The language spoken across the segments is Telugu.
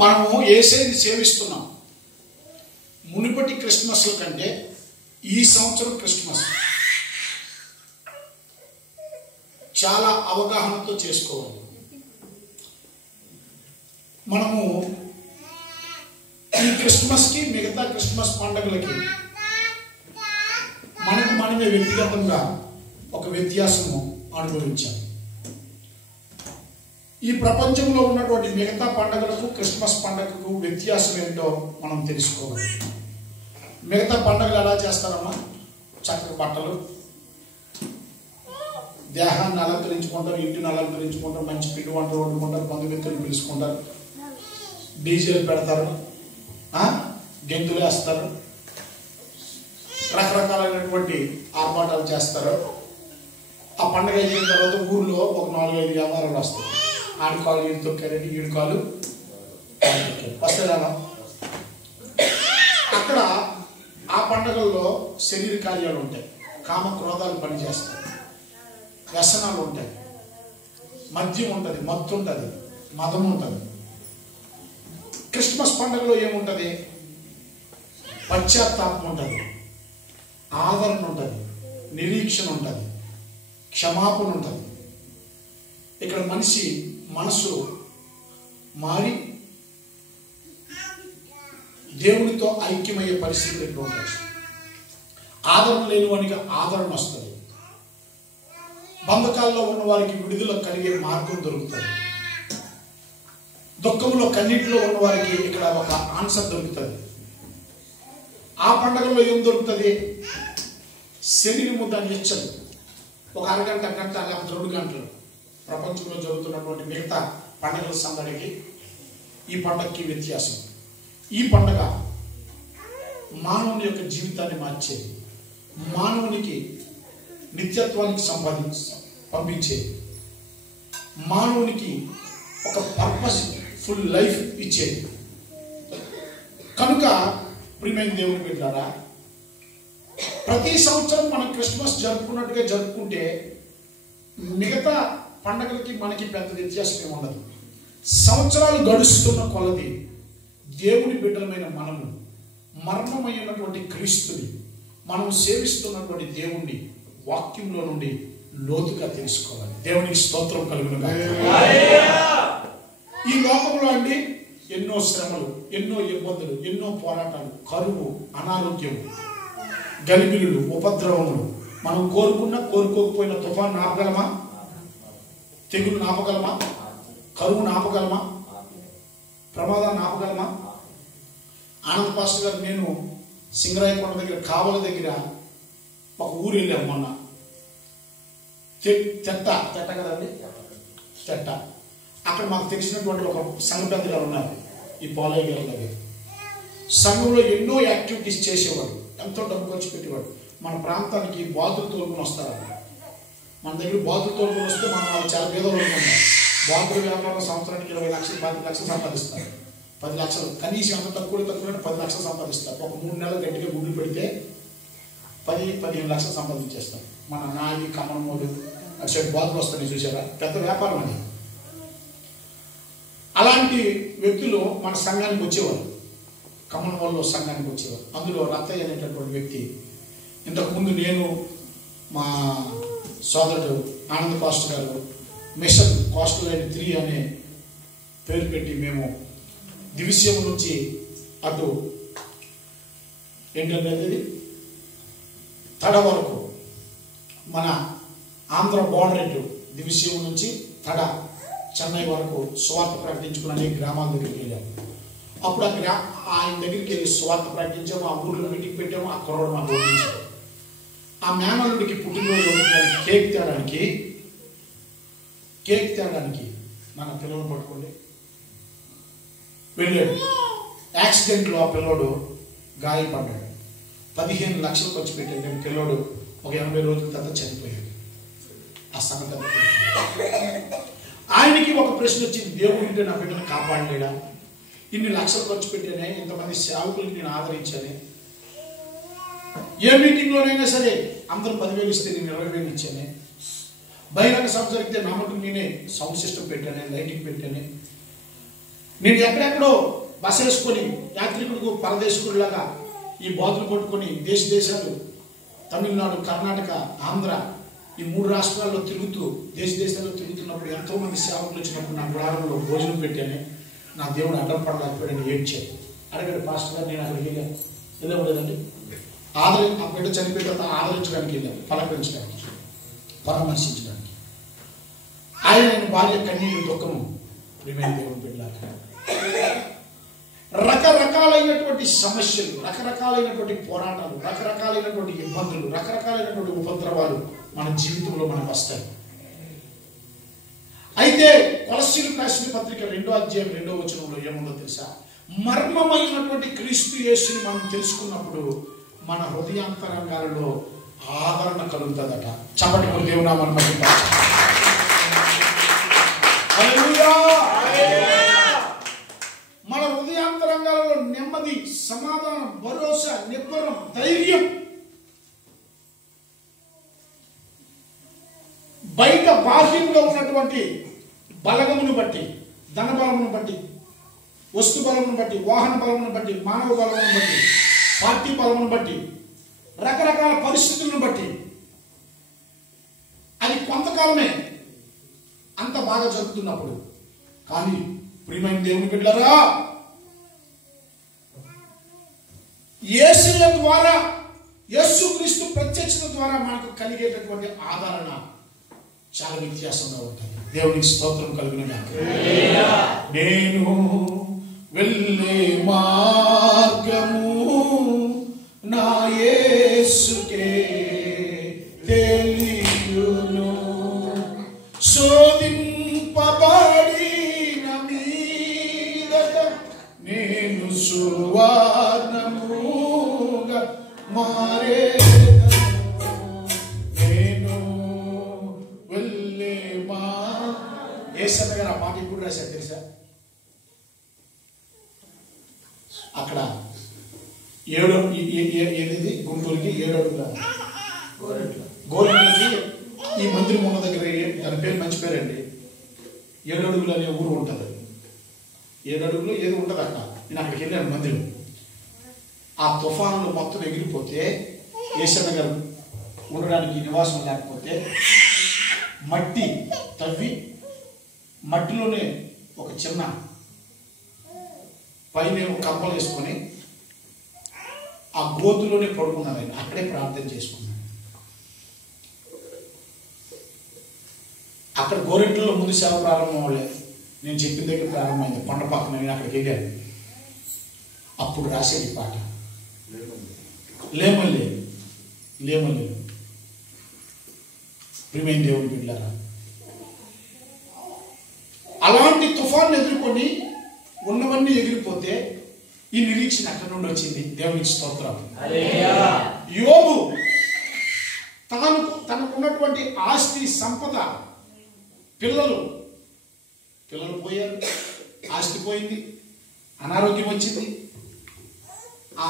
మనము యేసయ్యని సేవిస్తున్నాం. మునుపటి క్రిస్మస్ల కంటే ఈ సంవత్సరం క్రిస్మస్ చాలా అవగాహనతో చేసుకోవాలి. మనము ఈ క్రిస్మస్కి మిగతా క్రిస్మస్ పండుగలకి మనమే వ్యక్తిగతంగా ఒక వ్యత్యాసము అనుభవించాం. ఈ ప్రపంచంలో ఉన్నటువంటి మిగతా పండుగలకు క్రిస్మస్ పండుగకు వ్యత్యాసం ఏంటో మనం తెలుసుకోవాలి. మిగతా పండుగలు ఎలా చేస్తారమ్మా? చక్కగా బట్టలు, దేహాన్ని అలంకరించుకుంటారు, ఇంటిని అలంకరించుకుంటారు, మంచి పిండి వంటలు వండుకుంటారు, బంధుమిత్రులు పిలుచుకుంటారు, డీజేలు పెడతారు, గెంతులు వేస్తారు, రకరకాలైనటువంటి ఆర్భాటాలు చేస్తారు. ఆ పండుగ అయిన తర్వాత ఊర్లో ఒక 4-5 వ్యాపారాలు వస్తాయి. ఆడికాలు ఈడు తొక్కారని ఈడుకాలు వస్తారా? అక్కడ ఆ పండుగల్లో శరీర కార్యాలు ఉంటాయి, కామ క్రోధాలు పనిచేస్తాయి, వ్యసనాలు ఉంటాయి, మద్యం ఉంటుంది, మత్తు ఉంటుంది, మదం ఉంటుంది. క్రిస్మస్ పండుగలో ఏముంటుంది? పశ్చాత్తాపం ఉంటుంది, ఆదరణ ఉంటుంది, నిరీక్షణ ఉంటుంది, క్షమాపణ ఉంటుంది. ఇక్కడ మనిషి మనసు మారి దేవునితో ఐక్యమయ్యే పరిస్థితులు ఎక్కువ ఉంటాయి. ఆదరణ లేని వానికి ఆదరణ వస్తుంది. బంధకాల్లో ఉన్న వారికి విడుదల కలిగే మార్గం దొరుకుతుంది. దుఃఖంలో కన్నీటిలో ఉన్న వారికి ఇక్కడ ఒక ఆన్సర్ దొరుకుతుంది. ఆ పండుగలో ఏం దొరుకుతుంది? శరీరము దాన్ని ఇచ్చదు. ఒక అరగంట, గంట, లేకపోతే 2 గంటలు ప్రపంచంలో జరుగుతున్నటువంటి మిగతా పండుగల సందడికి ఈ పండుగకి వ్యత్యాసం. ఈ పండుగ మానవుని యొక్క జీవితాన్ని మార్చేది, మానవునికి నిత్యత్వానికి పంపించేది, మానవునికి ఒక పర్పస్ ఫుల్ లైఫ్ ఇచ్చేది. కనుక ప్రియమైన దేవుని బిడ్డలారా, ప్రతి సంవత్సరం మనం క్రిస్మస్ జరుపుకున్నట్టుగా జరుపుకుంటే మిగతా పండగలకి మనకి పెద్ద వ్యత్యాసం ఉండదు. సంవత్సరాలు గడుస్తున్న కొలది దేవుని బిడ్డలమైన మనము మరణమైనటువంటి క్రీస్తుని, మనం సేవిస్తున్నటువంటి దేవుణ్ణి వాక్యంలో నుండి లోతుగా తెలుసుకోవాలి. దేవునికి స్తోత్రం కలుగును గాక. ఈ లోకంలో అండి ఎన్నో శ్రమలు, ఎన్నో ఇబ్బందులు, ఎన్నో పోరాటాలు, కరువు, అనారోగ్యం, గలిబిలులు, ఉపద్రవములు. మనం కోరుకోకపోయిన తుఫాను ఆపగలమా? తెగులు ఆపగలమా? కరువును ఆపగలమా? ప్రమాదాన్ని ఆపగలమా? ఆనంద్ పాస్టర్ గారు, నేను సింగరాయకొండ దగ్గర కావల దగ్గర ఒక ఊరు వెళ్ళాము మొన్న. తెట్ట కదండి, తెట్ట. అక్కడ మాకు తెలిసినటువంటి ఒక సంఘ పెద్ద గారు ఉన్నారు, ఈ పోలయ్య గారి దగ్గర. సంఘంలో ఎన్నో యాక్టివిటీస్ చేసేవాడు, ఎంతో డబ్బు ఖర్చు పెట్టేవాడు. మన ప్రాంతానికి బాతులు తోలుకొని వస్తారు. మన దగ్గర బాతులు తోలుకొని వస్తే మనం వాళ్ళు చాలా పేదలు అనుకుంటాం. బాతుల వ్యాపారం సంవత్సరానికి 20 లక్షలు 10 లక్షలు సంపాదిస్తారు. 10 లక్షలు కనీసం ఎంత తక్కువ 10 లక్షలు సంపాదిస్తారు. ఒక 3 నెలలు గట్టిగా గుడ్లు పెడితే 10-15 లక్షలు సంపాదించేస్తారు. మన నాగి, కమ్మనమూడు అటు సైడ్ బాతులు వస్తాయి, చూసారా? పెద్ద వ్యాపారం అది. అలాంటి వ్యక్తులు మన సంఘానికి వచ్చేవారు, కమ్మనమూడులో సంఘానికి వచ్చేవారు. అందులో రత్తయ్య అనేటటువంటి వ్యక్తి, ఇంతకుముందు నేను, మా సోదరుడు ఆనంద్ పాస్టర్ గారు మిషన్ కోస్టల్ లైన్ 3 అనే పేరు పెట్టి మేము దివిసీమ నుంచి అటు ఏంటంటే తడ వరకు, మన ఆంధ్ర బోర్డర్ ఇటు దివిసీమ నుంచి తడ చెన్నై వరకు స్వార్థ ప్రకటించుకుని అనేక గ్రామాల దగ్గరికి వెళ్ళాము. అప్పుడు ఆయన దగ్గరికి వెళ్ళి స్వార్థ ప్రకటించాము. ఆ ఊర్లో మీటింగ్ పెట్టాము. ఆ కుర్రోడు మాకు ఓడించాము. ఆ మేనల్లుడికి పుట్టినరోజు కేక్ తేడానికి మన పిల్లలు పట్టుకోండి వెళ్ళాడు. యాక్సిడెంట్లో ఆ పిల్లోడు గాయపడ్డాడు. 15 లక్షలు ఖర్చు పెట్టాడు. పిల్లోడు ఒక 80 రోజుల తర్వాత చనిపోయాడు. ఆ సంఘటన ఆయనకి ఒక ప్రశ్న వచ్చింది, దేవుడు ఉంటే నా బిడ్డను కాపాడలేడా? ఇన్ని లక్షలు ఖర్చు పెట్టానే, ఇంతమంది సేవకులకి నేను ఆదరించానే, ఏ మీటింగ్లోనైనా సరే అందరూ 10,000 ఇస్తే నేను 20,000 ఇచ్చానే, బహిరంగ సభ జరిగితే నా మటుకు నేనే సౌండ్ సిస్టమ్ పెట్టానే, లైటింగ్ పెట్టానే, నేను ఎక్కడెక్కడో బస వేసుకొని యాత్రికుడికి పరదేశకుడిలాగా ఈ బాతులు పట్టుకొని దేశాలు తమిళనాడు, కర్ణాటక, ఆంధ్ర ఈ 3 రాష్ట్రాల్లో తిరుగుతూ దేశాల్లో తిరుగుతున్నప్పుడు ఎంతోమంది సేవకులు వచ్చినప్పుడు నా గుడారంలో భోజనం పెట్టాను. నా దేవుడు అడ్డం పడలేకపోయాడని ఏడ్చాను. అడగండి పాస్టర్ గారు, నేను అక్కడికి వెళ్ళలేదండి. ఆ బిడ్డ చనిపోయిన తర్వాత ఆదరించడానికి వెళ్ళాను, పలకరించడానికి, పరామర్శించడానికి. ఆయన భార్య కన్నీళ్ళు దుఃఖము ప్రియమైన దేవుని బిడ్డలారా, రకరకాలైనటువంటి సమస్యలు, రకరకాలైనటువంటి పోరాటాలు, రకరకాలైనటువంటి ఇబ్బందులు, రకరకాలైనటువంటి ఉపద్రవాలు మన జీవితంలో మనకు వస్తాయి. అయితే కొలస్సీయులకు రాసిన పత్రిక 2వ అధ్యాయం 2వ వచనంలో ఏముందో తెలుసా? మర్మమైనటువంటి క్రీస్తు యేసుని మనం తెలుసుకున్నప్పుడు మన హృదయాంతరంగాలలో ఆదరణ కలుగుతుందట. చప్పటి కొట్టి దేవుని నామమున మహిమపరచండి. హల్లెలూయా. మన హృదయాంతరంగాలలో నెమ్మది, సమాధానం, భరోసా, నిబ్బరం, ధైర్యం బయట బాహ్యంగా ఉన్నటువంటి బలగమును బట్టి, ధన బలమును బట్టి, వస్తు బలమును బట్టి, వాహన బలమును బట్టి, మానవ బలమును బట్టి, పార్టీ బలమును బట్టి, రకరకాల పరిస్థితులను బట్టి అది కొంతకాలమే అంత బాగా జరుగుతున్నప్పుడు. కానీ ప్రియమైన దేవుని బిడ్డలారా, యేసయ్య ద్వారా, యేసుక్రీస్తు ప్రత్యక్షత ద్వారా మనకు కలిగేటటువంటి ఆదరణ చాలా వ్యత్యాసంగా ఉంటుంది. దేవునికి స్తోత్రం కలుగునుగాక. నేను వెళ్ళే మార్గము నా యేసుకే తెలియును, శోధింపబడిన మీదట నేను సువర్ణముగా మారేదను. నేను వెళ్ళే యేసయ్య గారు ఆ మాట ఎప్పుడు రాశారు తెలుసా? అక్కడ ఏది గుంటూరుకి 7 అడుగుల గోరెట్లకి ఈ మందిరం ఉన్న దగ్గర, దాని పేరు మంచి పేరండి, 7 అడుగులు అనే ఊరు ఉంటుంది. 7 అడుగులు ఏదో ఉంటుంది అక్కడ. నేను అక్కడికి వెళ్ళాను మందిరం. ఆ తుఫానులు మొత్తం ఎగిరిపోతే, యేసయ్య గారు ఉండడానికి నివాసం లేకపోతే మట్టి తవ్వి మట్టిలోనే ఒక చిన్న పైన కంపలు వేసుకొని ఆ గోతులోనే పడుకున్నారు. ఆయన అక్కడే ప్రార్థన చేసుకున్నాడు. అక్కడ గోరెంట్లలో ముందు సేవ ప్రారంభం అవ్వలే, నేను చెప్పిన దగ్గర ప్రారంభమైంది. కొండ పక్కన నేను అక్కడికి వెళ్ళాను. అప్పుడు రాసేది పాట లేమల్లే లేమల్లే. ప్రియమైన దేవుని బిడ్డలారా, అలాంటి తుఫాను ఎదుర్కొని ఉన్నవన్నీ ఎగిరిపోతే ఈ నిరీక్షణ అక్కడి నుండి వచ్చింది. దేవునికి స్తోత్రం. యోబు తనకున్నటువంటి ఆస్తి, సంపద, పిల్లలు పోయారు, ఆస్తి పోయింది, అనారోగ్యం వచ్చింది. ఆ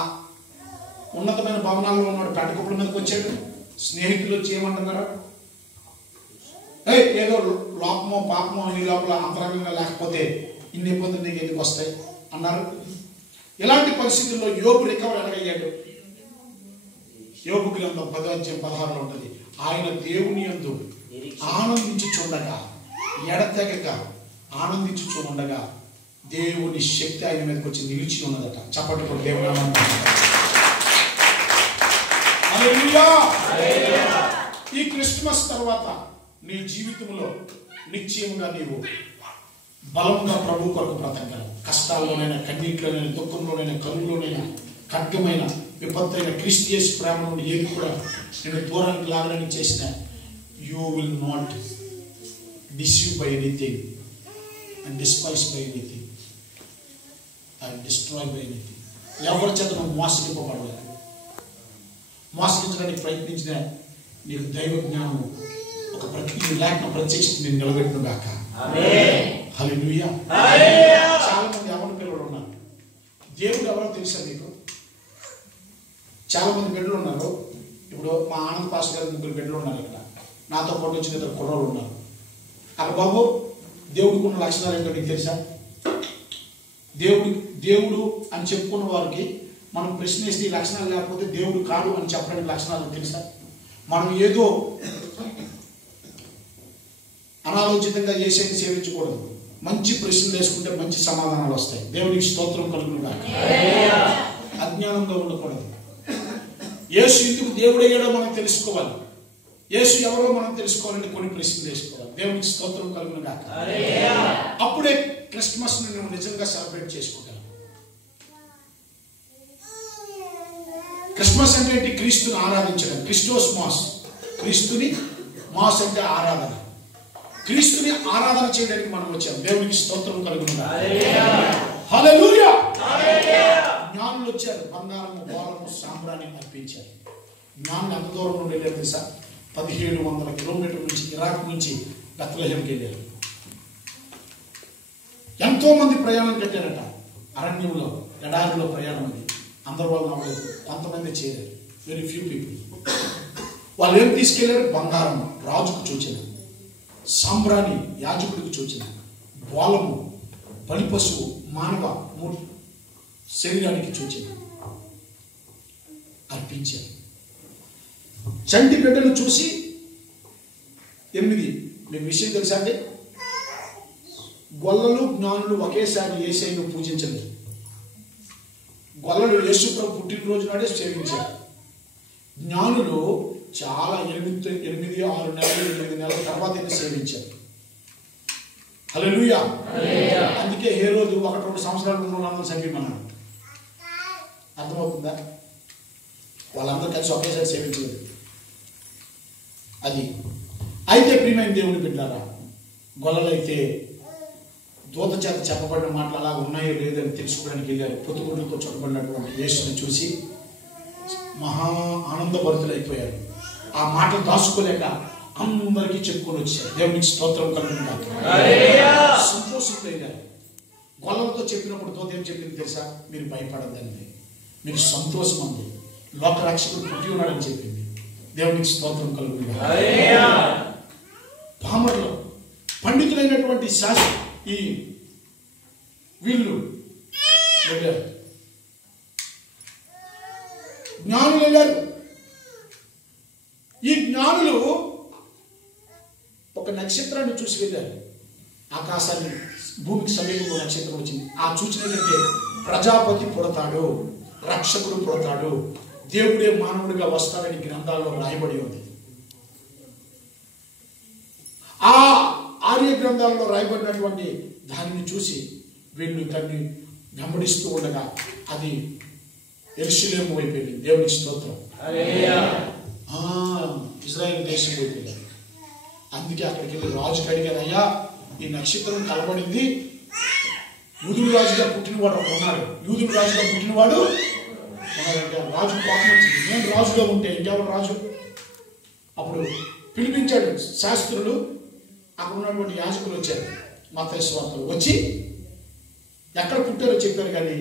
ఉన్నతమైన భవనాల్లో ఉన్నాడు, పెంటకుప్పల మీదకి వచ్చాడు. స్నేహితులు వచ్చి ఏమంటున్నారు? ఏదో లోపమో పాపమో నీ లోపల అంతరంగంగా లేకపోతే ఇన్ని ఇబ్బందులు నీకు ఎందుకు వస్తాయి అన్నారు. ఇలాంటి పరిస్థితుల్లో యోబు రికవర్ ఎలాగయ్యాడు? యోబు గ్రంథం 10వ అధ్యాయం 16లో ఉంటుంది. ఆయన దేవుని యందు ఆనందించుచుండగా, ఎడతెగక ఆనందించుచుండగా దేవుని శక్తి ఆయన మీదకి వచ్చి నిలిచి ఉన్నదట. చప్పట్లు కొట్టి దేవుని నామమున. హల్లెలూయా. ఈ క్రిస్మస్ తర్వాత నీ జీవితంలో నిశ్చయముగా నీవు బలంగా ప్రభు కొరకు బ్రతకగలవు. కష్టాల్లోనైనా, కన్నీటిలోనైనా, దుఃఖంలోనైనా, కరువులోనైనా, ఖడ్గమైన విపత్తైన క్రీస్తు యేసు ప్రేమ నుండి ఏది కూడా నేను దూరానికి లాగడానికి చేసిన, you will not deceive by anything and despise by anything and destroy by anything. ఎవరి చేత నువ్వు మోసగింపబడలేదు. మోసగించడానికి ప్రయత్నించిన నీకు దైవ జ్ఞానం ఒక ప్రక్రియ లేఖన ప్రత్యక్షత నేను నిలబెట్టును గాక. హల్లెలూయా. చాలా మంది యవ్వన పిల్లలు ఉన్నారు. దేవుడు ఎవరో తెలుసా మీకు? చాలా మంది బిడ్డలు ఉన్నారు. ఇప్పుడు మా ఆనంద్ పాస్ గారు 3 బిడ్డలు ఉన్నారు. ఇక్కడ నాతో పాటు వచ్చిన 2 కుర్రోళ్ళు ఉన్నారు. అక్కడ బాబు దేవుడికి ఉన్న లక్షణాలు ఏంటో నీకు తెలుసా? దేవుడు అని చెప్పుకున్న వారికి మనం ప్రశ్నిస్తే ఈ లక్షణాలు లేకపోతే దేవుడు కాదు అని చెప్పడానికి లక్షణాలు తెలుసా? మనం ఏదో అనాలోచితంగా చేసేది సేవించకూడదు. మంచి ప్రశ్నలు వేసుకుంటే మంచి సమాధానాలు వస్తాయి. దేవునికి స్తోత్రం కలుగునుగాక. అజ్ఞానంగా ఉండకూడదు. యేసు ఎందుకు దేవుడయ్యాడో మనం తెలుసుకోవాలి. యేసు ఎవరో మనం తెలుసుకోవాలంటే కొన్ని ప్రశ్నలు వేసుకోవాలి. దేవునికి స్తోత్రం కలుగునుగాక. అప్పుడే క్రిస్మస్ ని నువ్వు నిజంగా సెలబ్రేట్ చేసుకుంటావు. క్రిస్మస్ అంటే ఏంటి? క్రీస్తుని ఆరాధించడం. Christos mass. క్రీస్తుని మాస్ అంటే ఆరాధన. క్రీస్తుని ఆరాధన చేయడానికి మనం వచ్చాం. దేవునికి స్తోత్రం కలుగునుగాక. హల్లెలూయా. జ్ఞానులు వచ్చారు. బంగారము, బోళము, సాంబ్రాణి అర్పించారు. జ్ఞానులు ఎంత దూరం నుండి వెళ్ళారు తెలుసా? 1700 కిలోమీటర్ల నుంచి, ఇరాక్ నుంచి బెత్లెహేంకి వెళ్ళారు. ఎంతో మంది ప్రయాణం కట్టారట. అరణ్యంలో, ఎడారిలో ప్రయాణం అది. అందరు వాళ్ళు నమ్మలేదు. కొంతమంది చేరారు. Very few people. వాళ్ళు ఏం తీసుకెళ్లారు? బంగారం రాజుకు సూచన, సాంబ్రాణి యాజకుడికి సూచన, బోళము బలి పశువు మానవ శరీరానికి సూచన అర్పించారు. చంటి బిడ్డను చూసి 8 మీకు విషయం తెలుసా అండి? గొల్లలు జ్ఞానులు ఒకేసారి యేసయ్యను పూజించలేదు. గొల్లలు యేసు ప్రభు పుట్టినరోజు నాడే సేవించారు. జ్ఞానులు చాలా 8, 6 నెలలు 8 నెలల తర్వాత సేవించారు. హల్లెలూయా. అందుకే ఏ రోజు 1-2 సంవత్సరాలు ఉన్న వాళ్ళందరూ చంపిమన్నారు. అర్థమవుతుందా? వాళ్ళందరూ కలిసి ఒకేసారి సేవించలేదు. అది అయితే ప్రియమైన దేవుని బిడ్డలారా, గొల్లలైతే దూత చేత చెప్పబడిన మాటలు అలా ఉన్నాయో లేదని తెలుసుకోవడానికి వెళ్ళారు. పొత్తుగుడ్లతో చుట్టబడినటువంటి యేసుని చూసి మహా ఆనందభరితులైపోయారు. ఆ మాటలు దాచుకోలేక అందరికీ చెప్పుకొని వచ్చారు. దేవునికి స్తోత్రం కలుగునుగాక. సంతోషితులైనారు. గొల్లలతో చెప్పినప్పుడు దూత ఏం చెప్పింది తెలుసా? మీరు భయపడద్దండి, మీకు సంతోషం అంది, లోకరక్షకుడు పుట్టి ఉన్నాడని చెప్పింది. దేవునికి స్తోత్రం కలుగునుగాక. పామరులు పండితులైనటువంటి శాస్త్రి ఈ వీళ్ళు వెళ్ళారు. జ్ఞానులు వెళ్ళారు. ఈ జ్ఞానులు ఒక నక్షత్రాన్ని చూసి వెళ్ళారు. ఆకాశాన్ని, భూమికి సమీపంలో నక్షత్రం వచ్చింది. ఆ సూచన ఏంటంటే ప్రజాపతి పుడతాడు, రక్షకుడు పుడతాడు, దేవుడే మానవుడిగా వస్తాడని గ్రంథాల్లో రాయబడి ఉంది. ఆ ఆర్య గ్రంథాల్లో రాయబడినటువంటి దానిని చూసి వీళ్ళు దాన్ని వెంబడిస్తూ ఉండగా అది యెరూషలేము వైపు వెళ్ళింది. దేవునికి స్తోత్రం. ఇజ్రాయెల్ దేశం వైపు వెళ్ళారు. అందుకే అక్కడికి వెళ్ళి రాజుకి అడిగారు, అయ్యా ఈ నక్షత్రం కలబడింది, యూదుడు రాజుగా పుట్టినవాడు ఒకడు ఉన్నాడు, యూదుడు రాజుగా పుట్టినవాడు ఉన్నాడంటే రాజు కోపం వచ్చింది. నేను రాజుగా ఉంటే ఇంకెవరు రాజు? అప్పుడు పిలిపించాడు శాస్త్రులు. అక్కడ ఉన్నటువంటి యాజకులు వచ్చారు, మత్తయి సువార్తలు వచ్చి ఎక్కడ పుట్టారో చెప్పారు. కానీ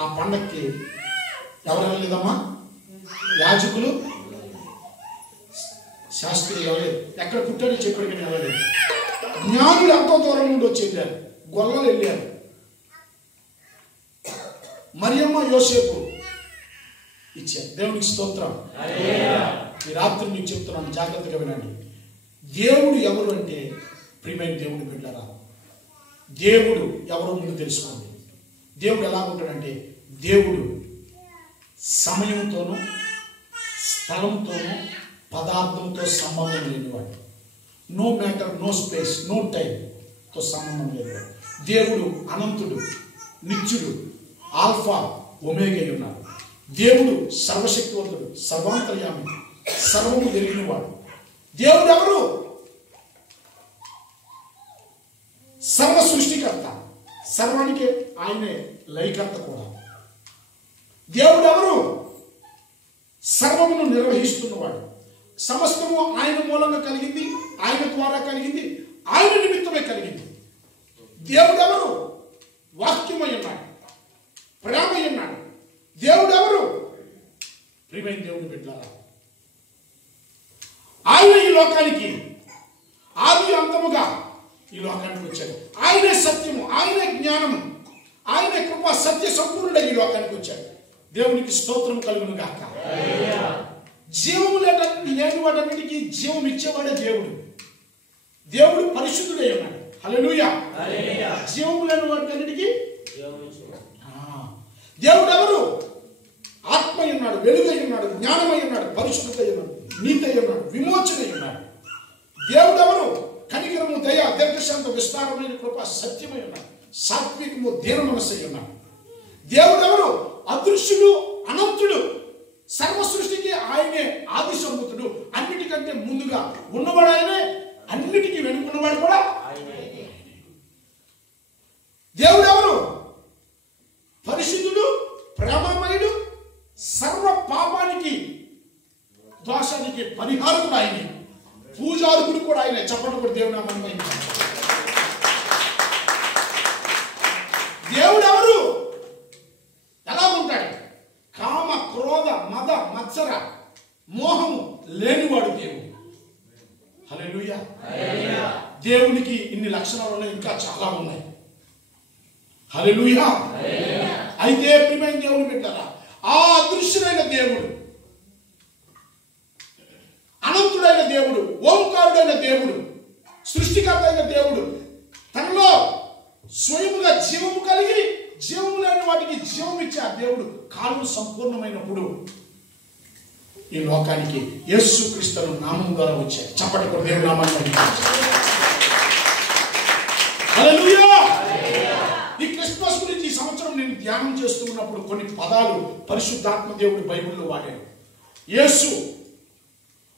ఆ పండక్కి ఎవరు వెళ్ళలేదమ్మా? యాజకులు, శాస్త్రులు వెళ్ళలేదు. ఎక్కడ పుట్టారో చెప్పారు కానీ వెళ్ళలేదు. జ్ఞానులు ఎంతో దూరం నుండి వచ్చి వెళ్ళారు. గొల్లలు వెళ్ళారు. మరియమ్మ, యోసేపు ఇచ్చారు. దేవునికి స్తోత్రం. ఈ రాత్రి మీకు చెప్తున్నాను, జాగ్రత్తగా వినండి. దేవుడు ఎవరు అంటే ప్రియమైన దేవుడు బిడ్డలారా, దేవుడు ఎవరో ముందు తెలుసుకోండి. దేవుడు ఎలా ఉంటాడంటే దేవుడు సమయంతోనూ స్థలంతోనూ పదార్థంతో సంబంధం లేనివాడు. No matter, no space, no టైంతో సంబంధం లేనివాడు. దేవుడు అనంతుడు, నిత్యుడు, ఆల్ఫా ఒమేగా ఉన్నాడు. దేవుడు సర్వశక్తివంతుడు, సర్వాంతర్యామి, సర్వము ఎరిగినవాడు. దేవుడు ఎవరు? సర్వ సృష్టికర్త, సర్వానికి ఆయనే లయకర్త కూడా. దేవుడు ఎవరు? సర్వమును నిర్వహిస్తున్నవాడు. సమస్తము ఆయన మూలంగా కలిగింది, ఆయన ద్వారా కలిగింది, ఆయన నిమిత్తమే కలిగింది. దేవుడు ఎవరు? వాక్యమై ఉన్నాడు, ప్రేమై ఉన్నాడు. దేవుడు ఎవరు? ప్రియమైన దేవుడు బిడ్డలారా, ఆయన ఈ లోకానికి ఆది అంతముగా ఈ లోకానికి వచ్చాడు. ఆయనే సత్యము, ఆయనే జ్ఞానము, సత్య సంపూర్ణుడై ఈ లోకానికి వచ్చాడు. దేవునికి స్తోత్రం కలుగును గాక. జీవము లేని వాటన్నిటికీ జీవం ఇచ్చేవాడే దేవుడు. దేవుడు పరిశుద్ధుడై ఉన్నాడు. హల్లెలూయా. జీవము లేని వాటన్నిటికీ దేవుడు ఎవరు? ఆత్మ ఉన్నాడు, వెలుగై ఉన్నాడు, జ్ఞానమై ఉన్నాడు, పరిశుద్ధత ఉన్నాడు, నీతి అయి ఉన్నాడు, విమోచన అయి ఉన్నాడు. దేవుడు ఎవరు? కనికరము, దయ, దీర్ఘశాంత, విస్తారమైన కృప, సత్యమై ఉన్నాడు, సాత్వికము, దీన మనస్సై ఉన్నాడు. దేవుడు ఎవరు? అదృశ్యుడు, అనంతుడు, సర్వ సృష్టికి ఆయనే ఆది సంభూతుడు, అన్నిటికంటే ముందుగా ఉన్నవాడు ఆయనే, అన్నిటికీ వెనుకున్నవాడు కూడా ఆయనే. దేవుడు ఎవరు? పరిశుద్ధుడు, ప్రేమమయుడు, సర్వ పాపానికి దోషానికి పరిహారకుడు ఆయనే, పూజారుకుడు కూడా ఆయనే. చెప్పండి కూడా దేవుడు నామమున. దేవుడు ఎవరు? ఎలా ఉంటాడు? కామ, క్రోధ, మద, మత్సర, మోహము లేనివాడు దేవుడు. హల్లెలూయా. దేవునికి ఇన్ని లక్షణాలు ఉన్నాయి, ఇంకా చాలా ఉన్నాయి. హల్లెలూయా. అయితే ప్రియమైన దేవుని బిడ్డలారా, ఆ అదృశ్యుడైన దేవుడు, అనంతుడైన దేవుడు, ఓంకారుడైన దేవుడు, సృష్టికర్త అయిన దేవుడు తనలో స్వయముగా జీవము కలిగి జీవము లేని వాటికి జీవం ఇచ్చే ఆ దేవుడు కాలం సంపూర్ణమైనప్పుడు ఈ లోకానికి యేసుక్రీస్తు నామం ద్వారా వచ్చాడు. చప్పటి కొట్టి దేవుని నామాన్ని హల్లెలూయా. ఈ క్రిస్మస్ గురించి ఈ సంవత్సరం నేను ధ్యానం చేస్తున్నప్పుడు కొన్ని పదాలు పరిశుద్ధాత్మ దేవుడు బైబిల్లో వాడాడు. యేసు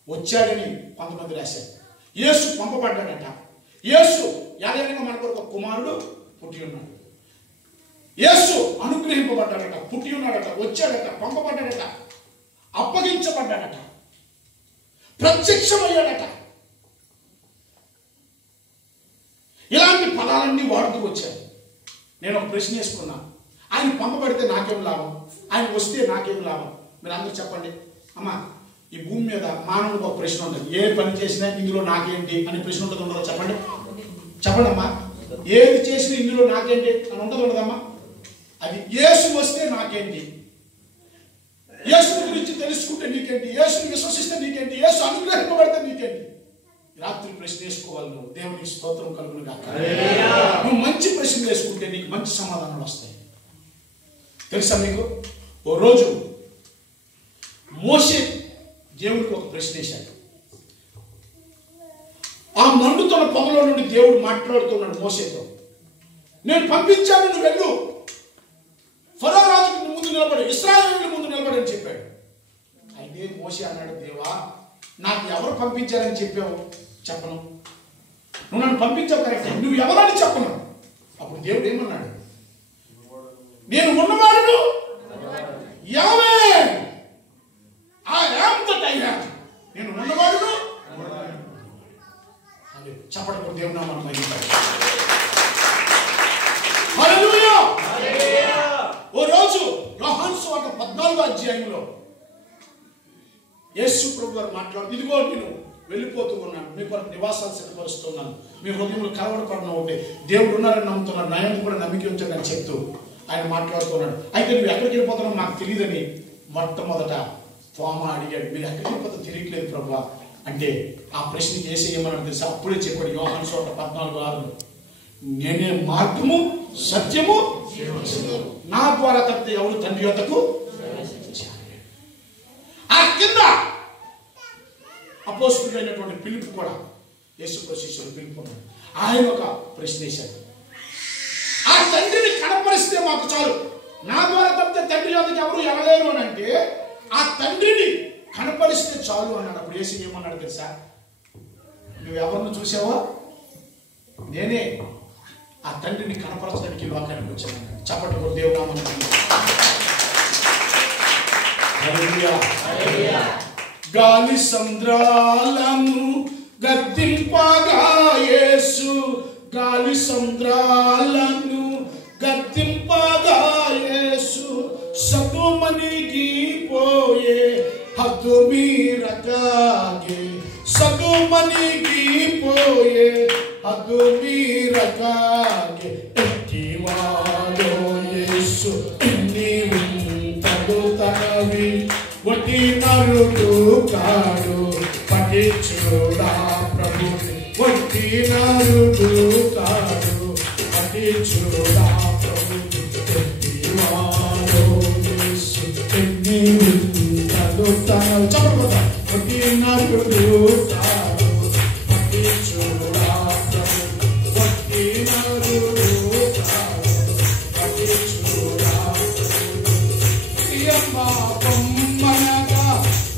వచ్చాడని కొంతమంది రాశారు. యేసు పంపబడ్డాడట. యేసు యాదగిరిగా మన కొరకు ఒక కుమారుడు పుట్టి ఉన్నాడు. యేసు అనుగ్రహింపబడ్డాడట, పుట్టి ఉన్నాడట, వచ్చాడట, పంపబడ్డాడట, అప్పగించబడ్డాడట, ప్రత్యక్షమయ్యాడట. ఇలాంటి పదాలన్నీ వాడుతూ వచ్చాడు. నేను ఒక ప్రశ్న వేసుకున్నా, ఆయన పంపబడితే నాకేం లాభం, ఆయన వస్తే నాకేం లాభం? మీరు అందరూ చెప్పండి. అమ్మా, ఈ భూమి మీద మానవుడికి ఒక ప్రశ్న ఉంటుంది, ఏ పని చేసినా ఇందులో నాకేంటి అనే ప్రశ్న ఉంటుంది, ఉండదా? చెప్పండి చెప్పండి అమ్మా. ఏది చేసినా ఇందులో నాకేంటి అని ఉంటుంది, ఉండదమ్మా? అది యేసు వస్తే నాకేంటి, యేసుని గురించి తెలుసుకుంటే నీకేంటి, యేసుని విశ్వసిస్తే నీకేంటి, యేసు అనుగ్రహింపబడితే నీకేంటి? రాత్రి ప్రశ్న వేసుకోవాలి నువ్వు. దేవునికి స్తోత్రం కలుగును గాక. నువ్వు మంచి ప్రశ్న వేసుకుంటే నీకు మంచి సమాధానాలు వస్తాయి. తెలుసా మీకు? ఓ రోజు మోషే దేవుడికి ఒక ప్రశ్న వేశాడు. ఆ మండుతున్న పొగలో నుండి దేవుడు మాట్లాడుతున్నాడు మోషేతో. నేను పంపించాను, నువ్వు వెళ్ళు, ఫరో రాజుకి ముందు నిలబడి, ఇశ్రాయేలీయుల ముందు నిలబడి అని చెప్పాడు. అయితే మోషే అన్నాడు, దేవా నాకు ఎవరు పంపించారని చెప్పావు? చెప్పను. నువ్వు నన్ను పంపించావు కరెక్ట్, నువ్వు ఎవరని చెప్పను. అప్పుడు దేవుడు ఏమన్నాడు? నేను ఉన్నవాడును, యావే, I am that I am. నేను ఉన్నవాడును. చెప్పడం దేవుడు నామమున మహిమ. హల్లెలూయా. ఓ రోజు యోహాను సువార్త 14వ అధ్యాయంలో యేసు ప్రభు గారు మాట్లాడు, ఇదిగో నేను వెళ్ళిపోతూ ఉన్నాను, మీ కొరకు నివాసాలు సిద్ధపరుస్తున్నాను, మీ హృదయంలో కలవడపడిన ఒకటి దేవుడు ఉన్నారని నమ్ముతున్నాను, నయాన్ని కూడా నమ్మిక ఉంచాలని చెప్తూ ఆయన మాట్లాడుతున్నాడు. అయితే నువ్వు ఎక్కడికి వెళ్ళిపోతున్నావు నాకు తెలియదని మొట్టమొదట తోమ అడిగాడు. మీరు ఎక్కడికి వెళ్ళిపోతే తిరగలేదు ప్రభు అంటే ఆ ప్రశ్నకి వేసి ఏమన్నాడు తెలుసా? అప్పుడే చెప్పాడు యోహాను సువార్త 14:6, నేనే మార్గము సత్యము, నా ద్వారా తప్పితే ఎవరు తండ్రి యొద్దకు. ఆ కింద అపోస్తలుడైనటువంటి ఫిలిప్పు కూడా, యేసుక్రీస్తు శిష్యుడు ఫిలిప్పు, ఆయన ఒక ప్రశ్న వేశాడు. ఆ తండ్రిని కనపరిస్తే మాకు చాలు, నా ద్వారా తప్పితే తండ్రి యొద్దకు ఎవరు వెళ్ళలేరు అని అంటే ఆ తండ్రిని కనపరిస్తే చాలు అన్నాడు. అప్పుడు యేసు ఏమన్నాడు తెలుసా? నువ్వు ఎవరిని చూసావో నేనే ఆ తండ్రిని కనపరచడానికి లోకానికి వచ్చాను. చప్పటి కొట్టి దేవుడు నామమున. హల్లెలూయా. గాలి సంద్రాలను గద్దింపగా యేసు, గాలి సంద్రాలను గద్దింపగా యేసు, సతుమనికి పోయే హద్దు మీరకాగే, సతుమనికి పోయే హద్దు మీరకాగే, ఎట్టివాడో యేసు యేసు నీవు తగుతనవి వటి నరుడు కాడు పఠించుడా ప్రభు వటి నరుడు కాడు పఠించుడా ప్రభు ఎత్తివాడు యేసు నీవు తగుతనవి చెప్పబోతా వటి నరుడు కాడు పఠించుడా ప్రభు వటి నరుడు కాడు పఠించుడా యమ్మా పొమ్మనగా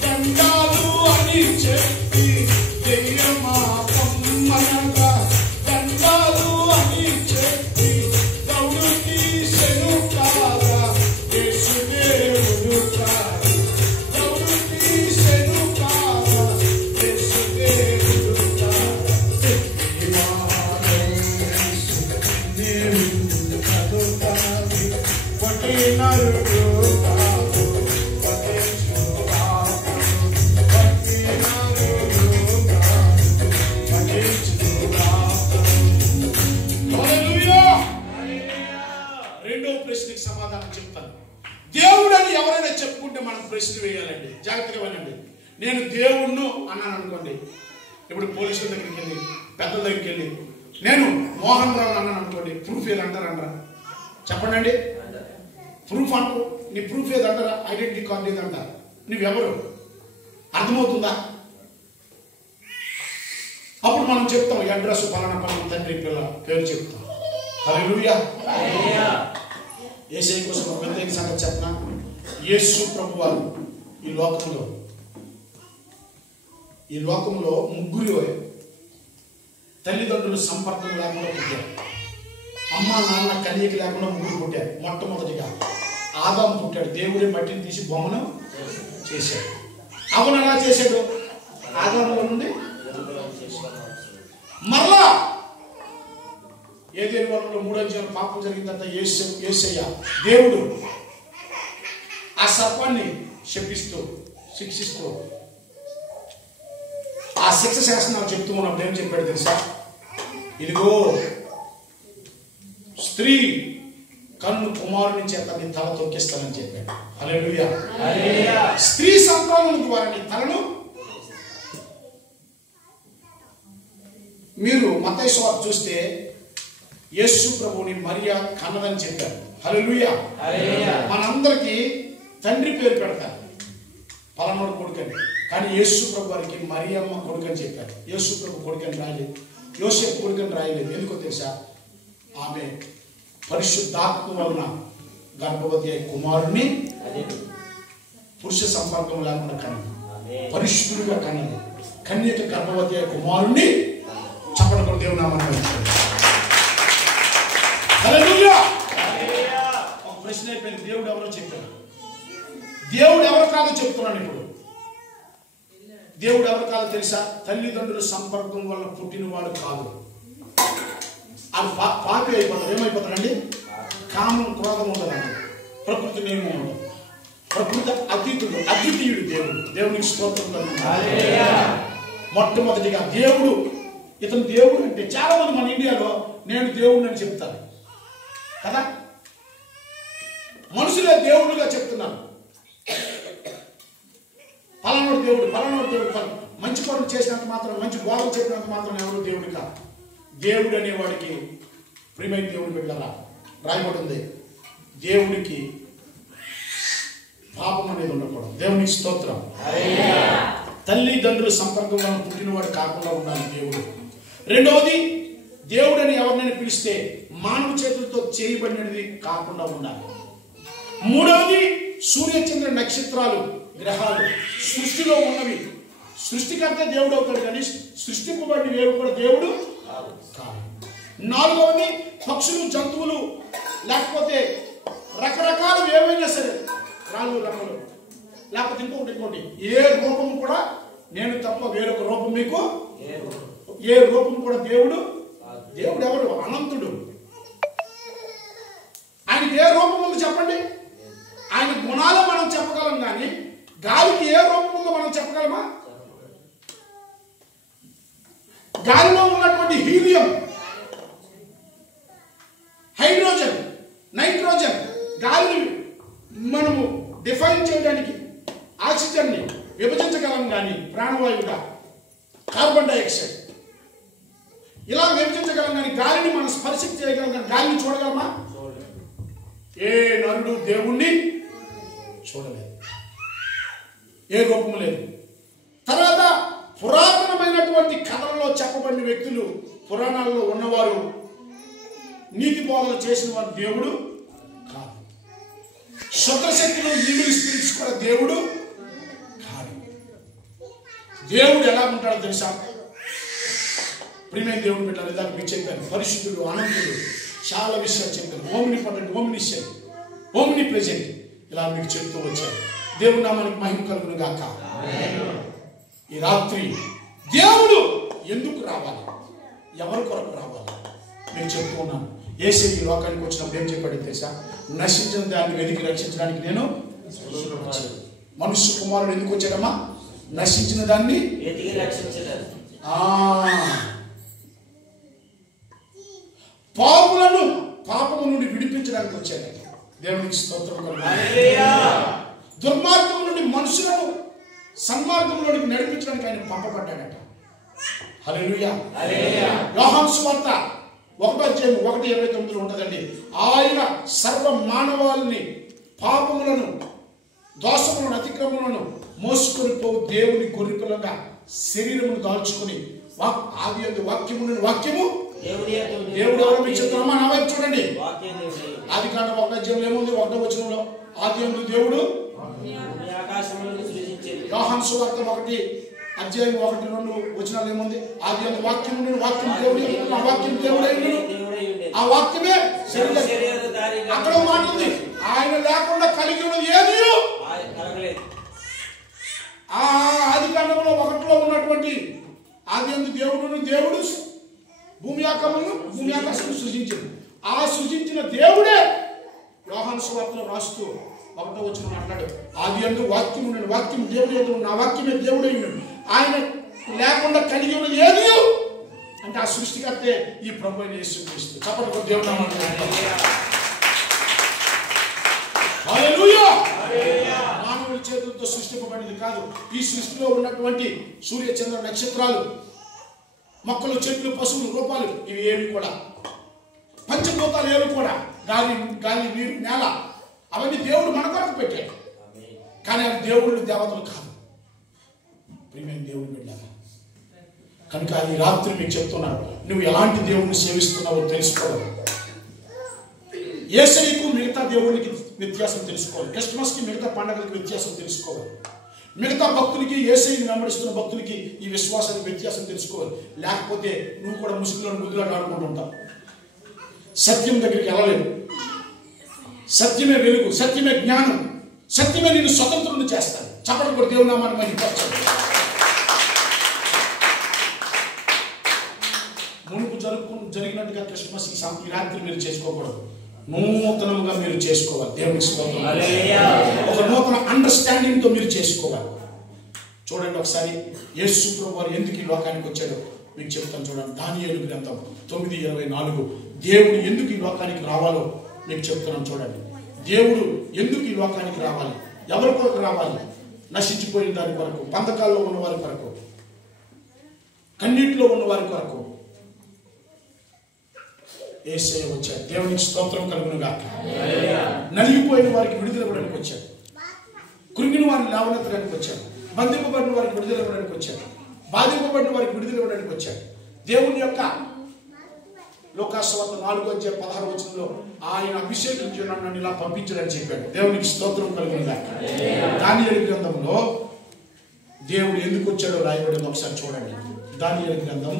దండాలు అని చెప్పి దెయ్యమా పొమ్మనగా దండాలు అని చెప్పి దౌడు తీసెను కాగా యేసుదేవుడు కాదు దౌడు తీసెను కాగా యేసుదేవుడు కాదు దేవుడు కదుతాది వటి నరుడు సమాధానం చెప్తాను. దేవుడని ఎవరైనా చెప్పుకుంటే మనం ప్రశ్న వేయాలండి. జాగ్రత్తగా వినండి. నేను దేవుణ్ణు అన్నాను అనుకోండి, ఇప్పుడు పోలీసుల దగ్గరికి వెళ్ళి పెద్దల దగ్గరికి వెళ్ళి నేను మోహన్ రావు అన్నాను అనుకోండి, ప్రూఫ్ ఏది అంటారా? చెప్పండి అండి. ప్రూఫ్ అంటూ నీ ప్రూఫ్ ఏది అంటారా? ఐడెంటిటీ కార్డు ఏది అంటారు? నువ్వెవరు అర్థమవుతుందా? అప్పుడు మనం చెప్తాం అడ్రస్ పలానా పలానా తండ్రి పిల్ల పేరు చెప్తాం. హల్లెలూయా. యేసయ్య కోసం ఒక ప్రత్యేక సంగతి చెప్పనా? యేసు ప్రభు వారు ఈ లోకంలో ముగ్గురు తల్లిదండ్రులు సంపర్కం లేకుండా పుట్టారు. అమ్మ నాన్న కన్యకి లేకుండా ముగ్గురు పుట్టారు. మొట్టమొదటిగా ఆదాము పుట్టాడు. దేవుడే మట్టిని తీసి బొమ్మను చేశాడు. అవును, ఎలా చేశాడు? ఆదాములో నుండి మరలా ఏదేని వనంలో 3వ అధ్యాయం పాపం జరిగిన తర్వాత యేసయ్య దేవుడు ఆ సర్పాన్ని శిక్షిస్తూ ఆ శిక్ష శాసనాలు చెప్తూ ఉన్నప్పుడు ఏం చెప్పాడు తెలుసా? ఇదిగో స్త్రీ కన్ను కుమారుని చేత నీ తల తొక్కిస్తానని చెప్పాడు. హల్లెలూయా. స్త్రీ సంతానం ద్వారా నీ తలను మీరు మత్తయి సువార్త చూస్తే యేసు ప్రభువుని మరియా కన్నదని చెప్పారు. హల్లెలూయా. మనందరికీ తండ్రి పేరు పెడతారు, పలానాడు కొడుకని. కానీ యేసు ప్రభు వారికి మరియమ్మ కొడుకని చెప్పారు. యేసు ప్రభు కొడుకని రాయలేదు, యోసేపు కొడుకని రాయలేదు. ఎందుకో తెలుసా? ఆమె పరిశుద్ధాత్మ వలన గర్భవతి అయి కుమారుని పురుష సంపర్కం లేకుండా కన్నది, పరిశుద్ధుడిగా కన్నది. కన్యక గర్భవతి అయి కుమారుని చెప్పడం కూడా దేవుని నామమున హల్లెలూయా. ఒక ప్రశ్న అయిపోయింది, దేవుడు ఎవరో చెప్పారు. దేవుడు ఎవరు కాదో చెప్తున్నాను ఇప్పుడు. దేవుడు ఎవరు కాదో తెలుసా? తల్లిదండ్రుల సంపర్కం వల్ల పుట్టినవాడు కాదు. అది పాపి అయిపోతాడు. ఏమైపోతాడండి? కామం క్రోధం ఉండదండి, ప్రకృతి నియమం ఉండదు. ప్రకృతి అద్వితీయుడు దేవుడు. దేవునికి స్తోత్రం. మొట్టమొదటిగా దేవుడు, ఇతను దేవుడు అంటే చాలా మంది మన ఇండియాలో నేను దేవుడిని అని చెప్తాను కదా. మనుషులే దేవుడుగా చెప్తున్నారు. పలానాడు దేవుడు, పలానాడు దేవుడు. మంచి పనులు చేసినంత మాత్రం, మంచి బోధలు చెప్పినంత మాత్రం ఎవరు దేవుడు కాదు. దేవుడు అనేవాడికి ప్రియమైన దేవుడు బిడ్డలారా రాయబడింది, దేవుడికి పాపం అనేది ఉండకూడదు. దేవునికి స్తోత్రం. తల్లిదండ్రుల సంపర్కం వలన పుట్టినవాడు కాకుండా ఉండాలి దేవుడు. రెండవది, దేవుడని ఎవరినైనా పిలిస్తే మానవ చేతులతో చేయబడినది కాకుండా ఉండాలి. మూడవది, సూర్యచంద్ర నక్షత్రాలు గ్రహాలు సృష్టిలో ఉన్నవి. సృష్టికర్త దేవుడు అవుతాడు కానీ సృష్టింపబడిన వేరు కూడా దేవుడు కాదు. నాలుగవది, పక్షులు జంతువులు లేకపోతే రకరకాలు ఏమైనా సరే, రాళ్ళు రకలు లేకపోతే ఇంకోటి ఏ రూపం కూడా నేను తప్ప వేరొక రూపం మీకు, ఏ రూపం కూడా దేవుడు ఎవరు? అనంతుడు. ఆయనకి ఏ రూపం ఉందో చెప్పండి. ఆయన గుణాలు మనం చెప్పగలం కానీ గాలికి ఏ రూపం ఉందో మనం చెప్పగలమా? గాలిలో ఉన్నటువంటి హీలియం, హైడ్రోజన్, నైట్రోజన్, గాలి డిఫైన్ చేయడానికి ఆక్సిజన్ని విభజించగలం, కానీ ప్రాణవాయువుగా కార్బన్ డైఆక్సైడ్ ఇలా విభజించగలం, కానీ గాలిని మనం స్పర్శ చేయగలం, కానీ గాలిని చూడగలమా? ఏ నరుడు దేవుణ్ణి చూడలేదు, ఏ రూపము లేదు. తర్వాత పురాతనమైనటువంటి కథలలో చెప్పబడిన వ్యక్తులు, పురాణాల్లో ఉన్నవారు, నీతి బోధన చేసిన వారు దేవుడు కాదు. శుద్ధశక్తిలో ఈవిల్ స్పిరిట్స్ కూడా దేవుడు కాదు. దేవుడు ఎలా ఉంటాడో తెలుసా? ప్రియమైన దేవుడు పెట్టారు, ఇందాక మీకు చెప్పాను, పరిశుద్ధుడు, అనంతుడు, చాలా విషయాలు చెప్పాను. ఓమిని పట్టండి, ఓమినిషన్, ఓమిని ప్రెజెంట్, ఇలా మీకు చెప్తూ వచ్చారు. దేవుడు నామానికి మహిమ కలుగును గాక. ఈ రాత్రి దేవుడు ఎందుకు రావాలి, ఎవరి కొరకు రావాలి నేను చెప్తూ ఉన్నాను. యేసు ఈ లోకానికి వచ్చినప్పుడు ఏం చెప్పాడు తెలుసా? నశించిన దాన్ని వెతికి రక్షించడానికి నేను వచ్చాను. మనుష్య కుమారుడు ఎందుకు వచ్చాడమ్మా? నశించిన దాన్ని వెతికి రక్షించడానికి. పాపులను పాపము నుండి విడిపించడానికి వచ్చాడు. దేవునికి స్తోత్రం. దుర్మార్గం నుండి మనుషులను సన్మార్గంలోనికి నడిపించడానికి ఆయన పంపబడ్డాడట. హల్లెలూయా. యోహాను సువార్త 1:1-29 ఉంటుందండి. ఆయన సర్వ మానవాళిని పాపములను, దోషములను, అతిక్రమములను మోసుకొని పోవు దేవుని గొర్రెపిల్లగా శరీరమును దాల్చుకుని ఆది యందు వాక్యము నుండి, వాక్యము దేవుడు ఎవరో మీకు చెప్తున్నామా? నా వైపు చూడండి. ఆదికాండం 1:1 ఏముంది? 1వ వచనంలో ఆది యందు దేవుడు. యోహాను సువార్త 1:1-2 వచనాలు ఏముంది? ఆది యందు వాక్యము నుండి, వాక్యం దేవుడు, ఆ వాక్యం దేవుడై ఆ వాక్యమే శరీరధారి. అక్కడ మాట ఉంది, ఆయన లేకుండా కలిగి ఉన్నది ఏది? ఆ ఆదికాండంలో 1లో ఉన్నటువంటి ఆది యందు దేవుడు, దేవుడు భూమి ఆకాశమును సృజించాడు. ఆ సృజించిన దేవుడే యోహాను సువార్తలో రాస్తూ 1వ వచనం అంటాడు, ఆది యందు వాక్యం ఉన్నాడు, వాక్యం దేవుడు ఎదురు, నా వాక్యమే దేవుడై ఉన్నాడు. ఆయన లేకుండా కలిగి ఉన్నది ఏది అంటే ఆ సృష్టికర్తే ఈ ప్రభు అయిన యేసుక్రీస్తు. చప్పట్లు దేవుడు నామమున హల్లెలూయా. మానవుల చేతులతో సృష్టింపబడినది కాదు. ఈ సృష్టిలో ఉన్నటువంటి సూర్య చంద్ర నక్షత్రాలు, మొక్కలు, చెట్లు, పశువులు, రూపాలు, ఇవి ఏమి కూడా, పంచభూతాలు ఏవి కూడా, గాలి, నీరు, నేల, అవన్నీ దేవుడు మన కొరకు పెట్టాడు. కానీ అవి దేవుళ్ళు, దేవతలు కాదు. ప్రియమైన దేవుడు బిడ్డలారా, కనుక ఈ రాత్రి మీకు చెప్తున్నాను, నువ్వు ఎలాంటి దేవుడిని సేవిస్తున్నావో తెలుసుకోవాలి. యేసయ్యకు మిగతా దేవునికి వ్యత్యాసం తెలుసుకోవాలి. క్రిస్మస్కి మిగతా పండుగలకి వ్యత్యాసం తెలుసుకోవాలి. మిగతా భక్తులకి, యేసయ్యని వెంబడిస్తున్న భక్తులకి ఈ విశ్వాసానికి వ్యత్యాసం తెలుసుకోవాలి. లేకపోతే నువ్వు కూడా ముసుగులను ముద్దులాట ఆడుకుంటూ ఉంటావు. సత్యం దగ్గరికి వెళ్ళలేవు. సత్యమే వెలుగు, సత్యమే జ్ఞానం, సత్యమే నిన్ను స్వతంత్రుని చేస్తాడు. చప్పట్లు కొట్టి దేవుని నామాన్ని మహిమపరచాలి. మునుపు జరిగినట్టుగా క్రిస్మస్ ఈ రాత్రి మీరు చేసుకోకూడదు. నూతనంగా మీరు చేసుకోవాలి. దేవునికి స్తోత్రం. ఒక నూతన అండర్స్టాండింగ్ తో మీరు చేసుకోవాలి. చూడండి ఒకసారి యేసు ప్రభువు వారు ఎందుకు ఈ లోకానికి వచ్చాడో మీకు చెప్తాను. చూడండి, దానియేలు గ్రంథం 9:24. దేవుడు ఎందుకు ఈ లోకానికి రావాలో మీకు చెప్తున్నాను. చూడండి, దేవుడు ఎందుకు ఈ లోకానికి రావాలి, ఎవరి కొరకు రావాలి? నశించిపోయిన దాని కొరకు, బంధకాల్లో ఉన్న వారి కొరకు, కన్నీటిలో ఉన్న వారి కొరకు యేసయ్య వచ్చాడు. దేవునికి స్తోత్రం కలుగును గాక. నలిగిపోయిన వారికి విడుదల ఇవ్వడానికి వచ్చాడు. కృంగిన వారిని లేవనెత్తడానికి వచ్చాడు. బంధింపబడిన వారికి విడుదల ఇవ్వడానికి వచ్చాడు. బాధింపబడిన వారికి విడుదల ఇవ్వడానికి వచ్చాడు. దేవుని యొక్క లోకాసువార్త 4:16 ఆయన అభిషేకించి నన్ను ఇలా పంపించాడని చెప్పాడు. దేవునికి స్తోత్రం కలుగును గాక. దానియేలు గ్రంథంలో దేవుడు ఎందుకు వచ్చాడో రాయబడింది. ఒకసారి చూడండి. దానియేలు గ్రంథం